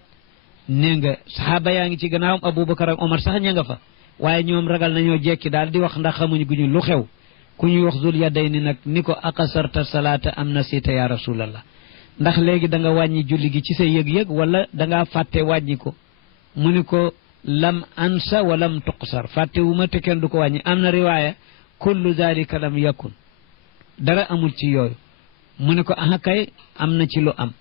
nee nga saxaaba yaa ngi ci gannaawam Abubakar ak Omar sax ña nga fa waaye ñoom ragal nañoo jekki daal di wax ndax xamuñu guñu lu xew ku ñuy wax Zul Yadayni nag ni ko aqasarta salaata am nasita ya rasulallah ndax léegi da nga wàññi julli gi ci sa yëg-yëg wala da ngaa fàtte wàññi ko mu ni ko lam ansa wa lam tuqsar fàttewuma te kenn du ko wàññi am na riwaaya kullu dalika lam yakun dara amul ci yooyu mu ni ko aha kay am na ci lu am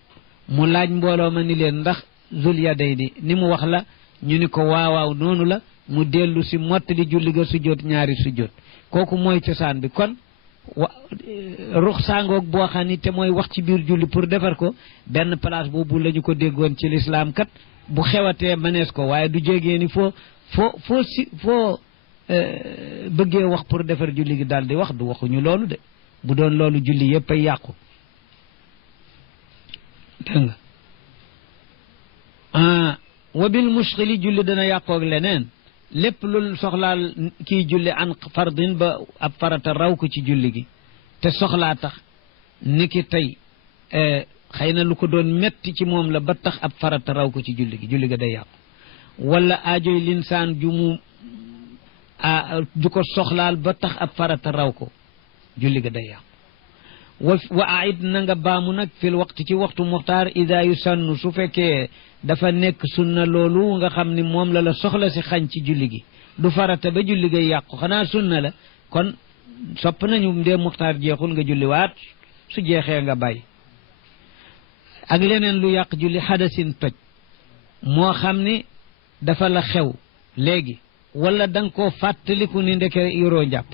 mu laaj mbooloo ma ni leen ndax zul yadayni ni mu wax la ñu ni ko waawaaw noonu la mu dellu si mottali julli ga sujjóot ñaari sujjóot kooku mooy cosaan bi kon rux sangoog boo xam ni te mooy wax ci biir julli pour defar ko benn place boobu la ñu ko déggoon ci lislaam kat bu xewatee mënees ko waaye du jégee ni foo bëggee wax pour defar julli gi daal di wax du waxuñu loolu de bu doon loolu julli yépp ay yàqu dégg nga wa bil mushkili julli dana yàqoog leneen lépp lu soxlaal kii julli an fardin ba ab farata raw ko ci julli gi te soxlaa tax ni ki tey xëy na lu ko doon metti ci moom la ba tax ab farata raw ko ci julli gi julli ga day yàqu wala aajoy linsaan ju mu ju ko soxlaal ba tax ab farata raw ko julli ga day yàqu wa aid na nga baamu nag fil waxtu ci waxtu muxtaar ida yu sannu su fekkee dafa nekk sunna loolu nga xam ni moom la soxla si xañ ci julli gi du farata ba julli gay yàqu xanaa sunna la kon sopp nañu ndee muxtaar jeexul nga julli waat su jeexee nga bàyyi ak leneen lu yàq julli xadasin toj moo xam ni dafa la xew léegi wala da nga koo fàttaliku ni ndeke yoroo njàpp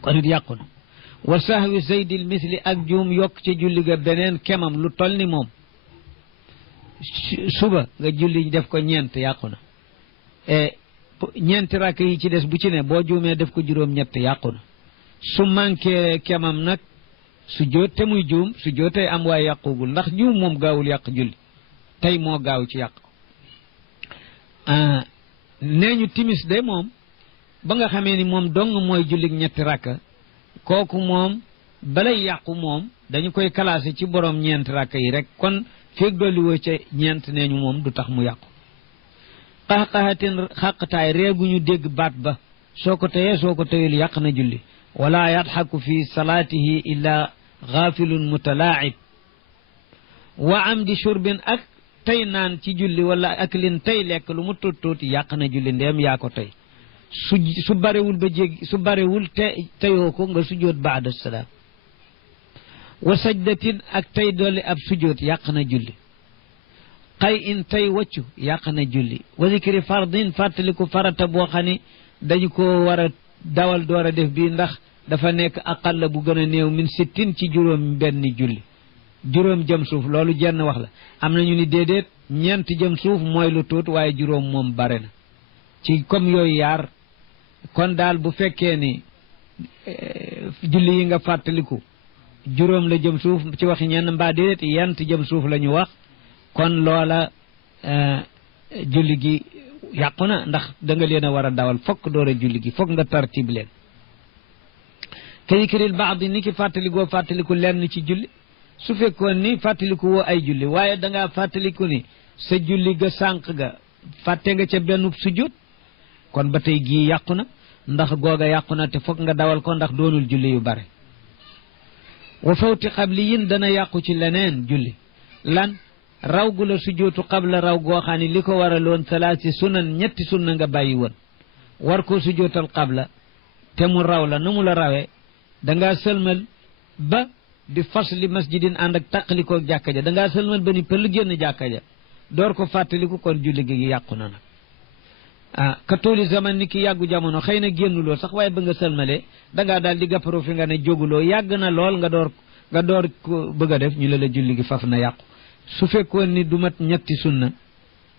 kon it yàqu na wa sahwi zaydil misli ak juum yokk ci julli ga beneen kemam lu toll ni moom suba nga julli def ko ñeent yàqu na ñeenti rakk yi ci des bu ci ne boo juumee def ko juróom-ñett yàqu na su manqué kemam nag su jóot te muy juum su jóotee am waaye yàqugul ndax juum moom gaawul yàq julli tey moo gaaw ci yàq nee ñu timis de moom ba nga xamee ni moom dong mooy jullig ñetti rakka kooku moom balay yàqu moom dañu koy classé ci borom ñeenti rakka yi rek kon feeg dolli woo ca ñeent nee ñu moom du tax mu yàqu qaxqaxatin xaqtaay reeguñu dégg baat ba soo ko teyee soo ko teyul yàq na julli wala yadxaku fi salaatihi illa gaafilun mutalaacib wa amdi shurbin ak tey naan ci julli wala ak lin tey lekk lu mu tuut tuuti yàq na julli ndeem yaa ko tey su barewul ba jéggi su barewul te teyoo ko nga sujjóot baada salaam wa sajdatin ak tey dolli ab sujjóot yàq na julli xay in tey waccu yàq na julli wa zikri fardin fàttaliku farata boo xam ne dañu ko war a dawal door a def bii ndax dafa nekk aqalla bu gën a néew min sittin ci juróom benn julli juróom jëm suuf loolu jenn wax la am na ñu ni déedéet ñeent jëm suuf mooy lu tuut waaye juróom moom bare na ci comme yooyu yaar kon daal bu fekkee ni julli yi nga fàttaliku juróom la jëm suuf ci waxi ñenn mbaa déedéet yent jëm suuf la ñu wax kon loola julli gi yàqu na ndax da nga leen a war a dawal fokk door a julli gi fokk nga tartib leen kayikril baadi ni ki fàttalikoo fàttaliku lenn ci julli su fekkoon ni fàttaliku woo ay julli waaye da ngaa fàttaliku ni sa julli ga sànq ga fàtte nga ca benn sujjóot kon ba tey gii yàqu na ndax googa yàqu na te fokk nga dawal ko ndax doonul julli yu bare wa fawti xabli yin dana yàqu ci leneen julli lan raw gu la sujjóotu xabla raw goo xam ne li ko waraloon salaasi sunan ñetti sunna nga bàyyi woon war koo sujjóotal xabla te mu raw la na mu la rawee dangaa sëlmal ba di fasli masjidin ànd ak taqalikoo jàkka ja dangaa sëlmal ba ni pël génn jàkka ja door ko fàttaliku kon julli gi yàqu na nag ka tooli zaman ni ki yàggu jamono xëy na génnuloo sax waaye ba nga sëlmalee dangaa daal di gàpparoo fi nga ne jóguloo yàgg na lool nga door ko bëgg a def ñu la julli gi faf na yàqu su fekkoon ni du mat ñetti sunna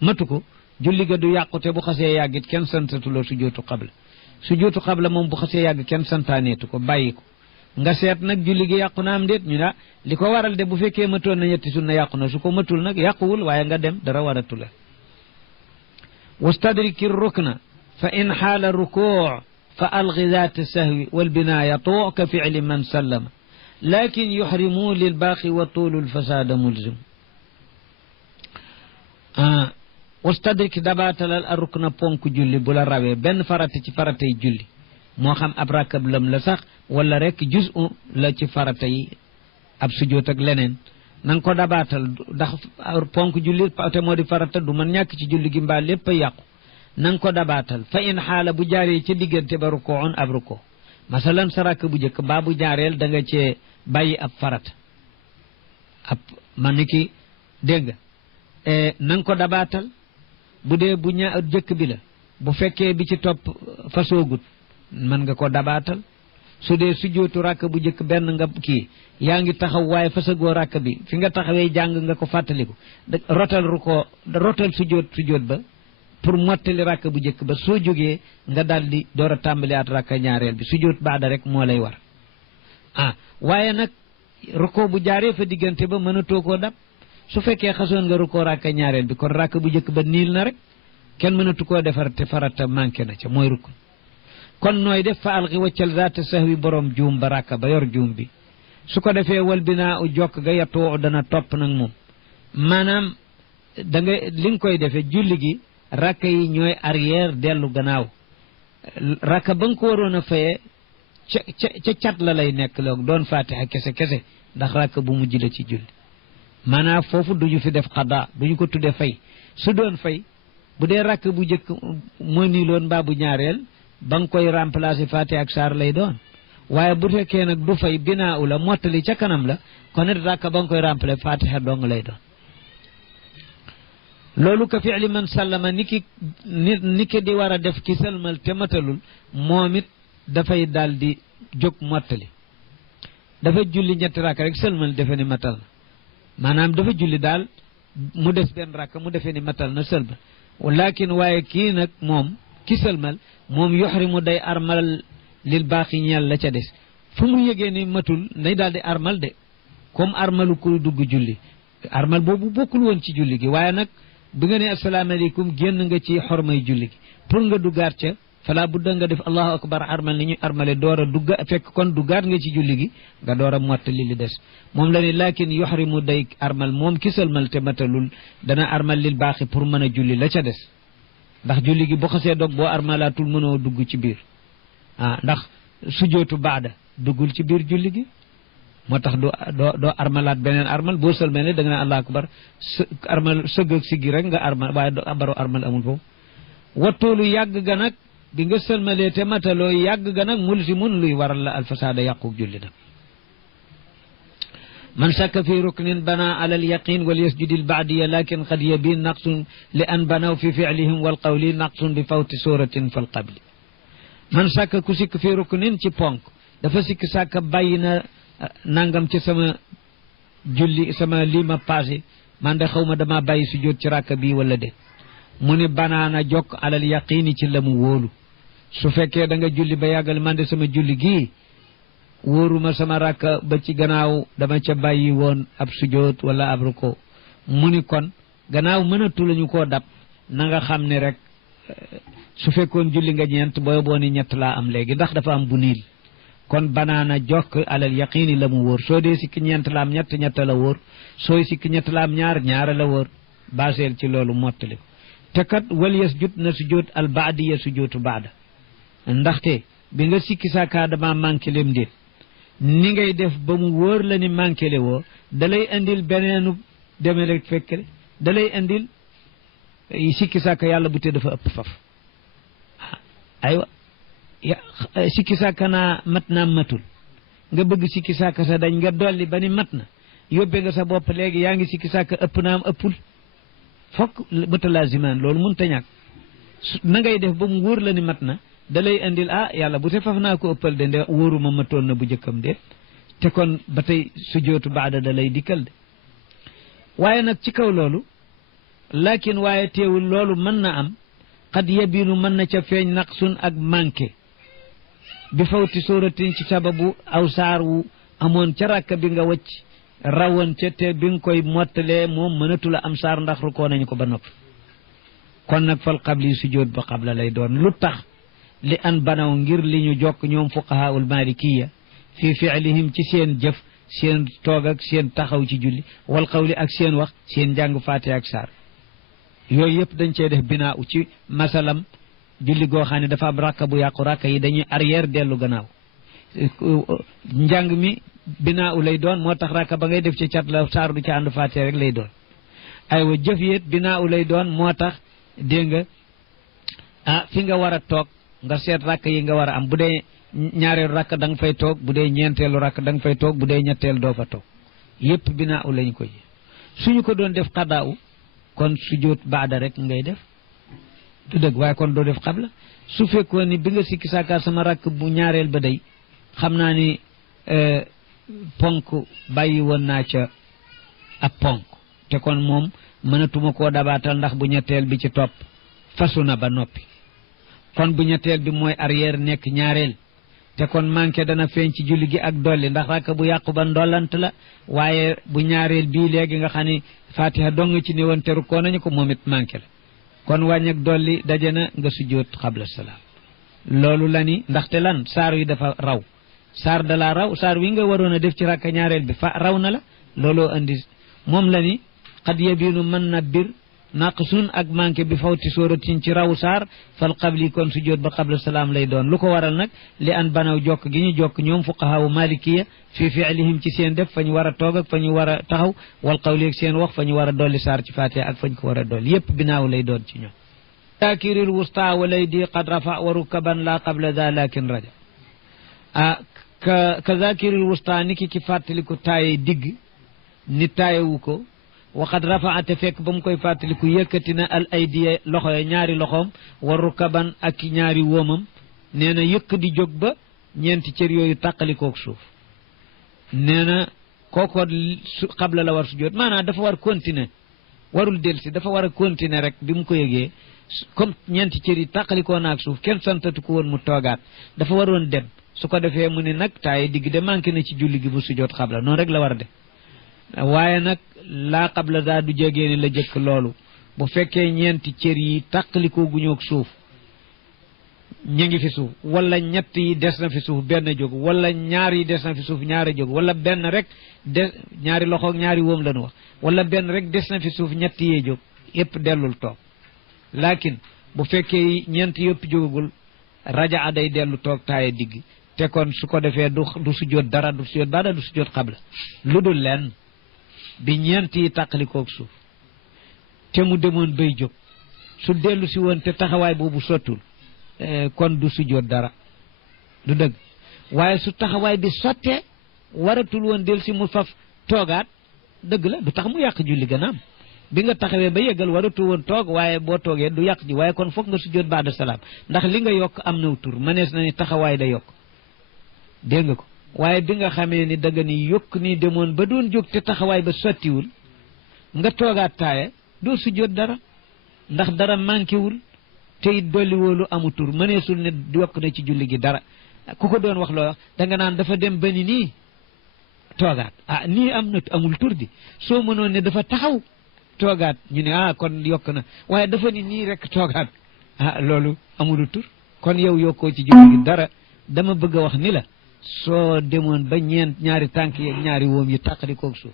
matu ko julli ga du yàqu te bu xasee yàggit kenn santatuloo sujjóotu xabla sujjóotu xabla moom bu xasee yàgg kenn santaaneetu ko bàyyi ko nga seet nag julli gi yàqu na am déet ñu ne li ko waral de bu fekkee matoon na ñetti sunna yàqu na su ko matul nag yàquwul waaye nga dem dara waratu la wastadriki rukna fa in xaala rukuu fa algi zaata sahwi walbinaa yatuu ka ficli man sallama lakin yuxrimu lilbaaqi wa tuulu lfasaada mulzim wastadrik dabaatalal a rukna ponk julli bu la rawee benn farata ci faratay julli moo xam ab rakab lam la sax wala rek juzu la ci farata yi ab sujjóot ak leneen na nga ko dabaatal ndax ponk julli te moo di farata du man ñàkk ci julli gi mbaa lépp a yàqu na nga ko dabaatal fa in xaala bu jaaree ca diggante ba rukoon ab ruko masalan sa rakk bu njëkk baa bu jaareel da nga cee bàyyi ab farata ab man ni ki dégg nga na nga ko dabaatal bu dee bu jëkk bi la bu fekkee bi ci topp fasoogut mën nga ko dabaatal su dee sujjootu rakk bu njëkk benn nga kii yaa ngi taxaw waaye fasagoo rakk bi fi nga taxawee jàng nga ko fàttaliku rotal sujjoot ba pour mottali rakk bu njëkk ba soo jógee nga daldi door a tàmbaliwaat rakk ñaareel bi sujjoot baada rek moo lay war waaye nag ruko bu jaaree fa diggante ba mënatoo koo dab su fekkee xasoon nga ruko rakk ñaareel bi kon rakk bu njëkk ba niil na rek kenn mënatu koo defar te farata manqué na ca mooy rukk kon nooy def fa alxi waccal zaata sahwi borom juum ba rakk ba yor juum bi su ko defee wal binaa u jokk ga yatoo dana topp nag moom maanaam da nga li nga koy defee julli gi rakk yi ñooy arrière dellu gannaaw rakk ba nga ko waroon a fayee ca cat la lay nekk loog doon fatiha kese ndax rakk bu mujj la ci julli maanaam foofu duñu fi def xada duñu ko tuddee fay su doon fay bu dee rakk bu njëkk moo nii loon mbaa bu ñaareel ba nga koy remplacer fatiha ak saar lay doon waaye bu fekkee nag du fay binaa u la mottali ca kanam la kon it rakk ba nga koy remplacer fatiha dong lay doon loolu ka fi'li man sallama ni ki di war a def ki sëlmal te matalul moom it dafay daal di jóg mottali dafa julli ñetti rakk rek sëlmal defe ni matal na maanaam dafa julli daal mu des benn rakk mu defe ni matal na sëlmal walakin waaye kii nag moom ki sëlmal moom yuxrimu day armal lil baaxi ñeel la ca des fu mu yëgee ni matul day daal di armal de comme armalu kuy dugg julli armal boobu bokkul woon ci julli gi waaye nag bi nga ne asalaamaaleykum génn nga ci xormay julli gi pour nga duggaat ca fala budda nga def allahu akbar armal ni ñu armale door a dugga fekk kon duggaat nga ci julli gi nga door a mottali li des moom la ne lakin yuxrimu day armal moom ki sëlmal te matalul dana armal lil baaxi pour mën a julli la ca des ndax julli gi bu xasee dog boo armalaatul mënoo dugg ci biir ndax sujootu baada duggul ci biir julli gi moo tax doo armalaat beneen armal boo sëlmale da nga ne allahu akbar armal sëgg ak siggi rek nga armal waaye do baro armal amul foofu wattoolu yàgg ga nag bi nga sëlmalee te mataloo yàgg ga nag mulsimun luy waral la alfasaada yàquk julli nag man shakka fi ruknin bana ala alyaqin wal yasjudi albaadiya lakin qad yabin naqsun li an banaw fi ficlihim walqawli naqsun bi fawti suratin fal qabli man shakka ku sikk fi ruknin ci ponk dafa sikk sàkka bàyyi na nangam ci sama julli sama lii ma passé man de xaw ma dama bàyyi sujjóot ci ràkk bii wala de mu ni banaana jokk alal yaqini ci la mu wóolu su fekkee da nga julli ba yàggal man de sama julli gii wóoruma sama ràkk ba ci gannaaw dama ca bàyyi woon ab sujjóot wala ab ruko mu ni kon gannaaw mënatu lañu koo dab na nga xam ne rek su fekkoon julli nga ñeent booy boo ni ñett laa am léegi ndax dafa am bu niil kon banaana jokk alal yaqini la mu wóor soo dee sikki ñeent la am ñett la wóor sooy sikki ñett la am ñaar la wóor baseel ci loolu mottali ko te kat wal yasjud na sujjóot al baadiya sujjóotu baada ndaxte bi nga sikki sàkkaa dama manqué lem ndéet ni ngay def ba mu wóor la ni manqué le woo da lay indil beneenu demele fekkle da lay indil sikki sàkka yàlla bu te dafa ëpp faf aywa sikki sàkka naa mat naa matul nga bëgg sikki sàkka sa dañ nga dolli ba ni mat na yóbbe nga sa bopp léegi yaa ngi sikki sàkka ëpp naam ëppul fokk mutalazimaan loolu mënta ñàkk na ngay def ba mu wóor la ni mat na da lay indil yàlla bu te faf naa ko ëppal de nde wóoruma matoon na bu jëkkam de te kon ba tey sujootu baada da lay dikkal de waaye nag ci kaw loolu lakin waaye teewul loolu mën na am xad yabinu mën na ca feeñ naqsun ak manqué bi fawti sóoratin ci sababu aw saar wu amoon ca ràkk bi nga wacc rawoon ca te bi nga koy mottalee moom mënatula am saar ndax rukoo nañu ko ba noppi kon nag fal qabli sujoot ba qabla lay doon lu tax li an banaw ngir li ñu jokk ñoom fuqahaul malikiya fi fi'lihim ci seen jëf seen toog ak seen taxaw ci julli wal qawli ak seen wax seen njàng faatiha ak saar yooyu yëpp dañ cee def binaa u ci masalam julli goo xam ne dafa am rakka bu yàqu rakka yi dañuy arrière dellu gannaaw njàng mi binaa u lay doon moo tax rakka ba ngay def ci cat la saar du ci ànd fatiha rek lay doon aywa jëf yéet binaa u lay doon moo tax dégg nga fi nga war a toog nga seet rakk yi nga war a am bu dee ñaareelu rakk da nga fay toog bu dee ñeenteelu rakk da nga fay toog bu dee ñetteel doo fa toog yépp binaa u lañ ko ji suñu ko doon def xadaa u kon sujjóot baada rek ngay def du dëgg waaye kon doo def xabla su fekkoon ni bi nga sikki saakaar sama rakk bu ñaareel ba day xam naa ni ponk bàyyi woon naa ca ab ponk te kon moom mënatuma koo dabaatal ndax bu ñetteel bi ci topp fasu na ba noppi kon bu ñetteel bi mooy arrière nekk ñaareel te kon manqué dana feeñ ci julli gi ak dolli ndax rakk bu yàqu ba ndollant la waaye bu ñaareel bii léegi nga xam ni fatiha dong ci néewoon teru koo nañu ko moom it manqué la kon wàññi ak dolli daje na nga sujjóot xabla salaam loolu la ni ndaxte lan saar yi dafa raw saar da la raw saar wi nga waroon a def ci rakk ñaareel bi fa raw na la looloo andi moom la ni xad yabinu mën na bir naqsun ak manqué bi fawti sóoratin ci raw saar fal qabli kon sujjóot ba qabla salaam lay doon lu ko waral nag li an banaw jokk gi ñu jokk ñoom fuqahaawu malikiya fi fi'lihim ci seen def fa ñu war a toog ak fa ñu war a taxaw wal qawli ak seen wax fa ñu war a dolli saar ci fatiha ak fa ñu ko war a dolli yépp binaaw lay doon ci ñoom zakiril wusta walay di qad rafa wa rukaban la qabla da lakin raja ka zakiril wusta ni ki fàttaliku taaye digg ni taayewu ko waxat rafaate fekk ba mu koy fàttaliku yëkkati na al aydiya loxo ya ñaari loxoom wa rukaban ak ñaari wóomam nee na yëkk di jóg ba ñeenti cër yooyu tàqalikook suuf nee na kooko xabla la war sujjóot maanaam dafa war continuer warul delsi dafa war a continuer rek bi mu ko yëgee comme ñeenti cër yi tàqalikoo naak suuf kenn santatu ko woon mu toogaat dafa waroon dem su ko defee mu ne nag taaye digg de manqué na ci julli gi bu sujjóot xabla noonu rek la war a def waaye nag laa qabla daa du jegee ni la jëkk loolu bu fekkee ñeenti cër yi tàqalikoo guñoog suuf ñu ngi fi suuf wala ñett yi des na fi suuf benn jóg wala ñaar yi des na fi suuf ñaari jóg wala benn rek des ñaari loxoog ñaari wóom la ñu wax wala benn rek des na fi suuf ñett yee jóg yépp dellul toog lakin bu fekkee ñeent yëpp jógagul raja day dellu toog taaye digg te kon su ko defee du sujjóot dara du sujjóot baada du sujjóot xabla lu dul lenn bi ñeent yi tàqalikoog suuf te mu demoon bay jóg su dellu si woon te taxawaay boobu sottul kon du sujjóot dara du dëgg waaye su taxawaay bi sottee waratul woon del si mu faf toogaat dëgg la du tax mu yàq julli ganaam bi nga taxawee ba yeggal waratul woon toog waaye boo toogee du yàq ji waaye kon foog nga sujjóot baada salaam ndax li nga yokk am naw tur mënees na ni taxawaay da yokk dégg nga ko waaye bi nga xamee ni danga ni yokk ni demoon ba doon jóg te taxawaay ba sottiwul nga toogaat taaye doo sujjóot dara ndax dara manqué wul te it dolli woolu amu tur mëneesul ne yokk na ci julli gi dara ku ko doon wax loo wax danga naan dafa dem ba ni nii toogaat nii am na amul tur di soo mënoon ne dafa taxaw toogaat ñu ne kon yokk na waaye dafa ni nii rek toogaat loolu amulu tur kon yow yokkoo ci julli gi dara dama bëgg a wax ni la soo demoon ba ñaari tànk yeeg ñaari wóom yi tàqali koog suuf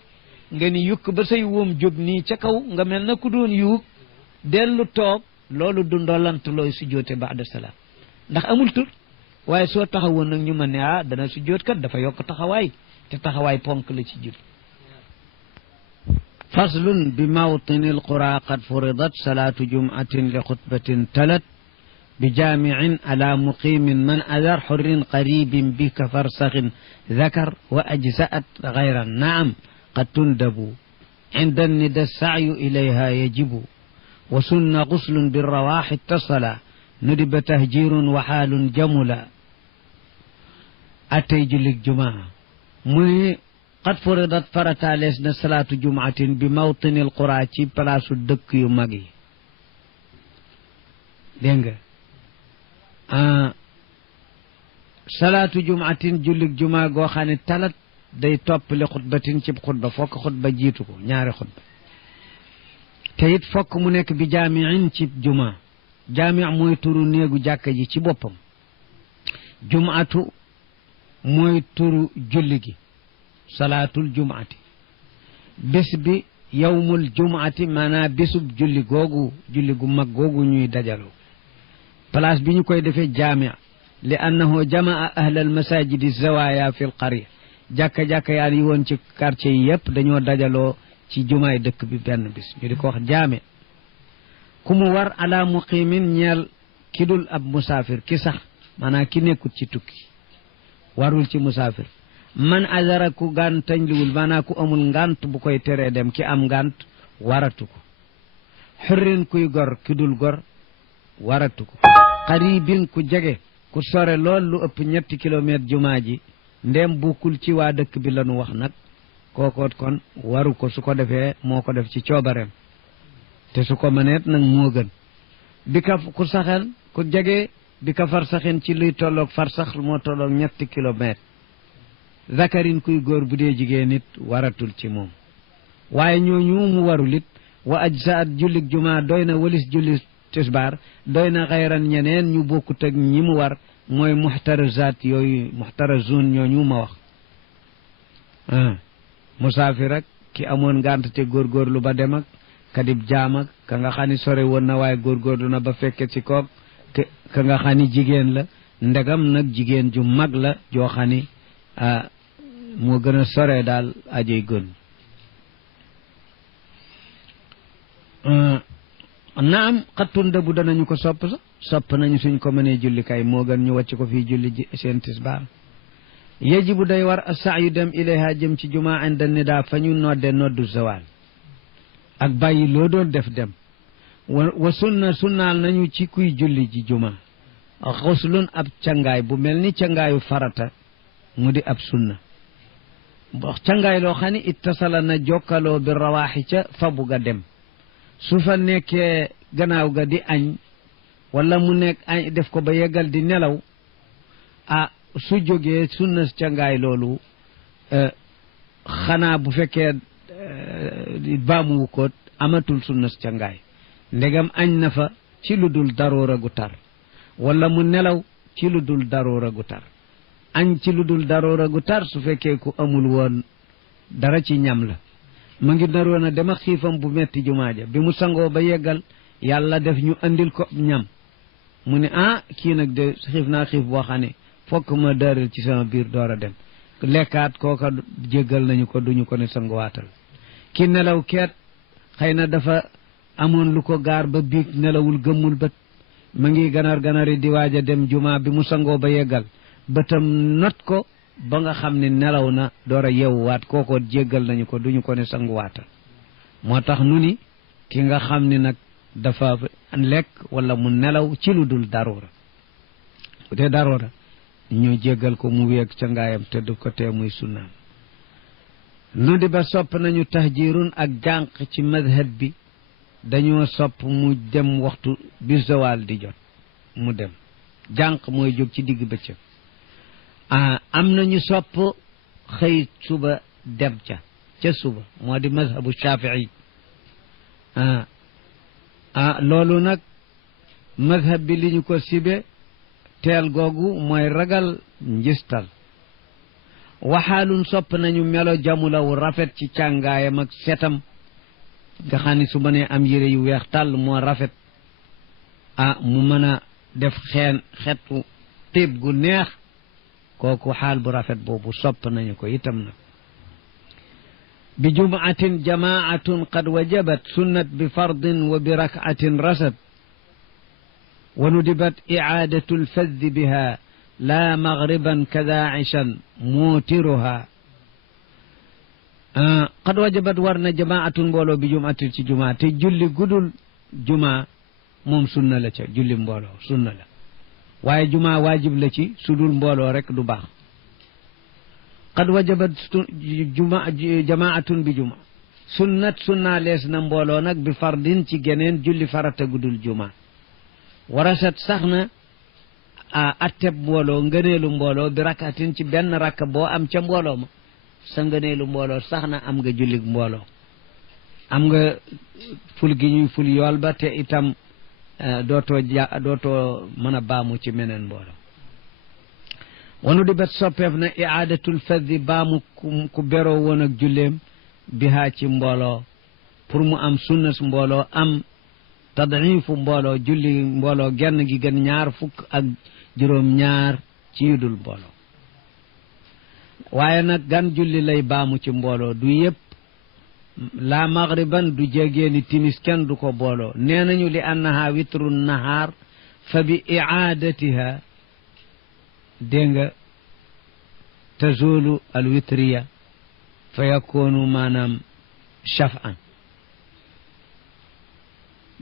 nga ni yukk ba say wóom jóg nii ca kaw nga mel na ku doon yuug dellu toog loolu du ndolant looy sujjóote baada salaam ndax amul tur waaye soo taxawoon nag ñu mën ne dana sujjóot kat dafa yokk taxawaay te taxawaay ponk la ci jul faslun bi mawtini alqura qad furidat salaatu jum'atin li xutbatin talat بجامع على مقيم من أذر حر قريب بك فرسخ ذكر وأجزأت غير النعم قد تندب عند الندى السعي إليها يجب وسن غسل بالرواح اتصل ندب تهجير وحال جملا أتي جلك جماعة من قد فرضت فرتا لسنا صلاة جمعة بموطن القرى بلاس الدك يمغي دينغ salaatu jumaatin jullig jumaa goo xam ne talat day topp li xutbatin cib xutba fokk xutba jiitu ko ñaari xutba te it fokk mu nekk bi jaamiin cib jumaa jaami mooy turu néegu jàkka ji ci boppam jumaatu mooy turu julli gi salaatul jumaati bés bi yawmul jumaati maanaam bésub julli googu julli gu mag googu ñuy dajaloo place bi ñu koy defee jaami li annahu jamaa ahla almasajidi zawaya fi lqarya jàkka yaa yi woon ci quartier yi yëpp dañoo dajaloo ci jumaay dëkk bi benn bis ñu di ko wax jaame ku mu war ala muqimin ñeel ki dul ab musaafir ki sax maanaam ki nekkut ci tukki warul ci musaafir man azara ku gàntañ liwul maanaam ku amul ngànt bu koy teree dem ki am ngànt waratu ko xurrin kuy gor ki dul gor waratu ko xaribin ku jege ku sore lool lu ëpp 3 kilomètre jumaa ji ndem bukkul ci waa dëkk bi lañu wax nag kookoot kon waru ko su ko defee moo ko def ci coobareem te su ko mëneet nag moo gën bi ka ku saxel ku jege bi ka far saxin ci luy tolloog far sax moo tolloog 3 kilomètre zakarin kuy góor bu dee jigéen nit waratul ci moom waaye ñooñu mu warul it wa ajsaat jullik jumaa doy na walis julli tisbaar doy na xayran ñeneen ñu bokkut ak ñi mu war mooy muxtarazaat yooyu muxtarazun ñooñu ma wax musaafir ak ki amoon ngànt te góorgóorlu ba dem ak kadib jaam ak ka nga xam ni sore woon na waaye góorgóorlu na ba fekke ci koog ka nga xam ni jigéen la ndegam nag jigéen ju mag la joo xam ni moo gën a sore daal ajey gën naam xattun dëbbu danañu ko sopp sax sopp nañu suñ ko mënee julli kay moo gën ñu wàcc ko fii julli seen tisbaar yajibu day war a sa'yu dem ilayha jëm ci jumaa inda nidaa fa ñu nodde noddu zawal ak bàyyi loo doon def dem wa sunnaal nañu ci kuy julli ji jumaa xuslun ab cangaay bu mel ni cangaayu farata mu di ab sunna cangaay loo xam ne ittasala na jokkaloo bi rawaaxi ca fabu ga dem su fa nekkee gannaaw ga di añ wala mu nekk añ def ko ba yeggal di nelaw su jógee sunna cangaay loolu xanaa bu fekkee baamuwu ko amatul sunna cangaay ndegam añ na fa ci lu dul daroora gu tar wala mu nelaw ci lu dul daroora gu tar añ ci lu dul daroora gu tar su fekkee ku amul woon dara ci ñam la ma ngi naroon a dem ak xiifam bu metti jumaa ja bi mu sangoo ba yeggal yàlla def ñu andil ko ñam mu ne kii nag de xiif naa xiif boo xam ne fokk ma daaral ci sama biir door a dem lekkaat kooka jéggal nañu ko duñu ko ne sanguwaatal ki nelaw keet xëy na dafa amoon lu ko gaar ba biig nelawul gëmmul bët ma ngi ganar-ganari di waaj a dem jumaa bi mu sangoo ba yeggal bëtam not ko ba nga xam ne nelaw na door a yewwaat kooko jéggal nañu ko duñu ko ne sanguwaatal moo tax nu ni ki nga xam ne nag dafa lekk wala mu nelaw ci lu dul daroora bu dee daroora ñu jéggal ko mu weeg ca ngaayam te du ko tee muy sunnaam nu di ba sopp nañu tahjirun ak jànq ci madhab bi dañoo sopp mu dem waxtu bi zawal di jot mu dem jànq mooy jóg ci digg bëccëg am nañu sopp xëy suba dem ca suba moo di mazhabu shafii loolu nag mazhab bi li ñu ko sibe teel googu mooy ragal njistal waxaalun sopp nañu melo jamulaw rafet ci càngaayam ak setam nga xam ne su mënee am yére yu weex tàll moo rafet mu mën a def xetu tiib gu neex kooku xaal bu rafet boobu sopp nañu ko itam nag bi jumaatin jamaatun qad wajabat sunnat bi fardin wa bi rakcatin rasat wa nudibat icaadatu lfaddi biha la magriban kada cishan muutiruha qad wajabat war na jamaatun mbooloo bi jumaatin ci jumaa te julli gudul jumaa moom sunna la ca julli mbooloo sunna la waaye jumaa waajib la ci sudul mbooloo rek du baax qad wajabat jamaatun bi juma sunna lees na mbooloo nag bi fardin ci geneen julli farata gudul juma warasat sax na atteb mbooloo ngëneelu mbooloo bi rakatin ci benn rakka boo am ca mbooloo ma sa ngëneelu mbooloo sax na am nga jullig mbooloo am nga ful gi ñuy ful yool ba te itam dootoo mën a baamu ci meneen mbooloo wanu di bet soppeef na iaadatul faddi baamu ku beroo woon ak julleem bihaa ci mbooloo pour mu am sunnas mbooloo am tad'ifu mbooloo julli mbooloo genn gi gën 20 ak juróom ñaar ci yudul mbooloo waaye nag gan julli lay baamu ci mbooloo du yëpp la maghriban du jégeeni timis kenn du ko booloo nee nañu li annaha witru nahaar fa bi icaadatiha dégg nga tazulu al witriya fa yakunu maanaam shaf'an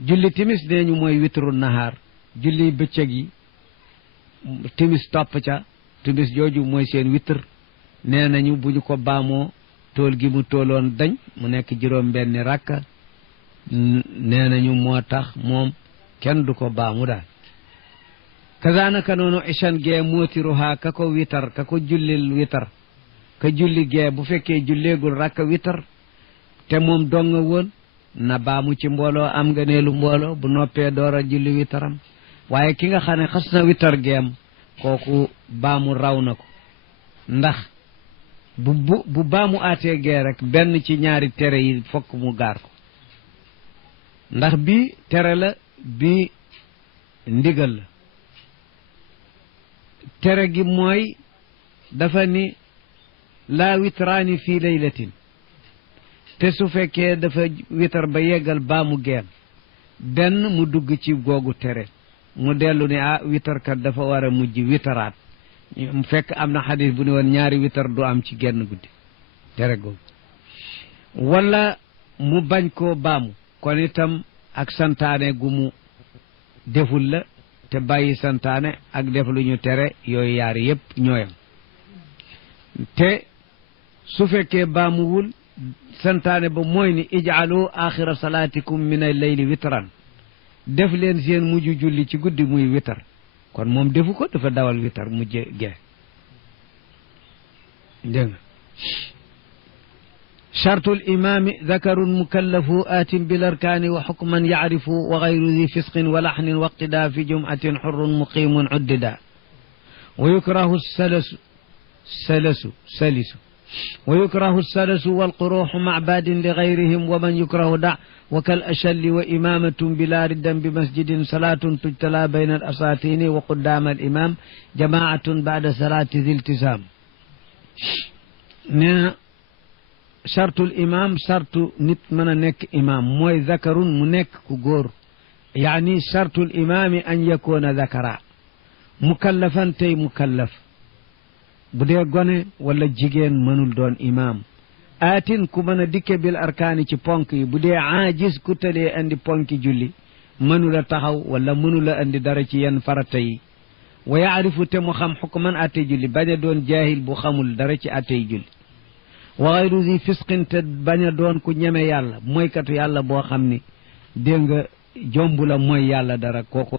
julli timis nee ñu mooy witru nahaar julli bëccëg yi timis topp ca timis jooju mooy seen witr nee nañu bu ñu ko baamoo tool gi mu tooloon dañ mu nekk juróom benni rakka nee nañu moo tax moom kenn du ko baamu daal kazaanaka noonu ishan gee mootiruhaa ka ko witar ka ko jullil witar ka julli gee bu fekkee julleegul rakka witar te moom donga woon na baamu ci mbooloo am nga neelu mbooloo bu noppee door a julli witaram waaye ki nga xam ne xas na witar geem kooku baamu raw na ko ndax bu baamu aatee gee rek benn ci ñaari tere yi fokk mu gaar ko ndax bii tere la bii ndigal la tere gi mooy dafa ni laa witraani fii laylatin te su fekkee dafa witar ba yeggal baamu geen benn mu dugg ci googu tere mu dellu ne witarkat dafa war a mujj witaraat mu fekk am na xadis bu ne woon ñaari witar du am ci genn guddi tere googu wala mu bañ koo baamu kon itam ak santaane gu mu deful la te bàyyi santaane ak def lu ñu tere yooyu yaar yépp ñooyam te su fekkee baamuwul santaane ba mooy ni ij'alu axira salaatikum min al-layli witran def leen seen mujj julli ci guddi muy witar kon moom defu ko dafa dawal witar mujj gee dégg nga chartul imaami dakarun mukallafu aatin bil arkaani wa xukman yacrifu wa gayru di fisqin wa laxnin wa iqtidaa fi jumcatin xurrun muqimun uddida wa yukrahu salisu wa yukrahu salasu walquruuxu mac baadin li gayrihim wa man yukrahu da wa kal achalli wa imamatun bila riddan bi masjidin salaatun tujtala bayna al asaatini wa quddaama al imam jamaatun bacda salaati di iltisaam nee na chartul imam chartu nit mën a nekk imam mooy zakarun mu nekk ku góor yaani chartul imaami an yakuuna zakara mukallafan tey mukallaf bu dee gone wala jigéen mënul doon imam aatin ku mën a dikke bil arkaani ci ponk yi bu dee aajis ku talee andi ponki julli mënula taxaw wala mënula andi dara ci yenn farata yi wa yaarifu te mu xam xukman attey julli bañ a doon jaahil bu xamul dara ci attey julli wa gayru zi fisqin te bañ a doon ku ñeme yàlla mooykatu yàlla boo xam ni dégg nga jombu la mooy yàlla dara kooku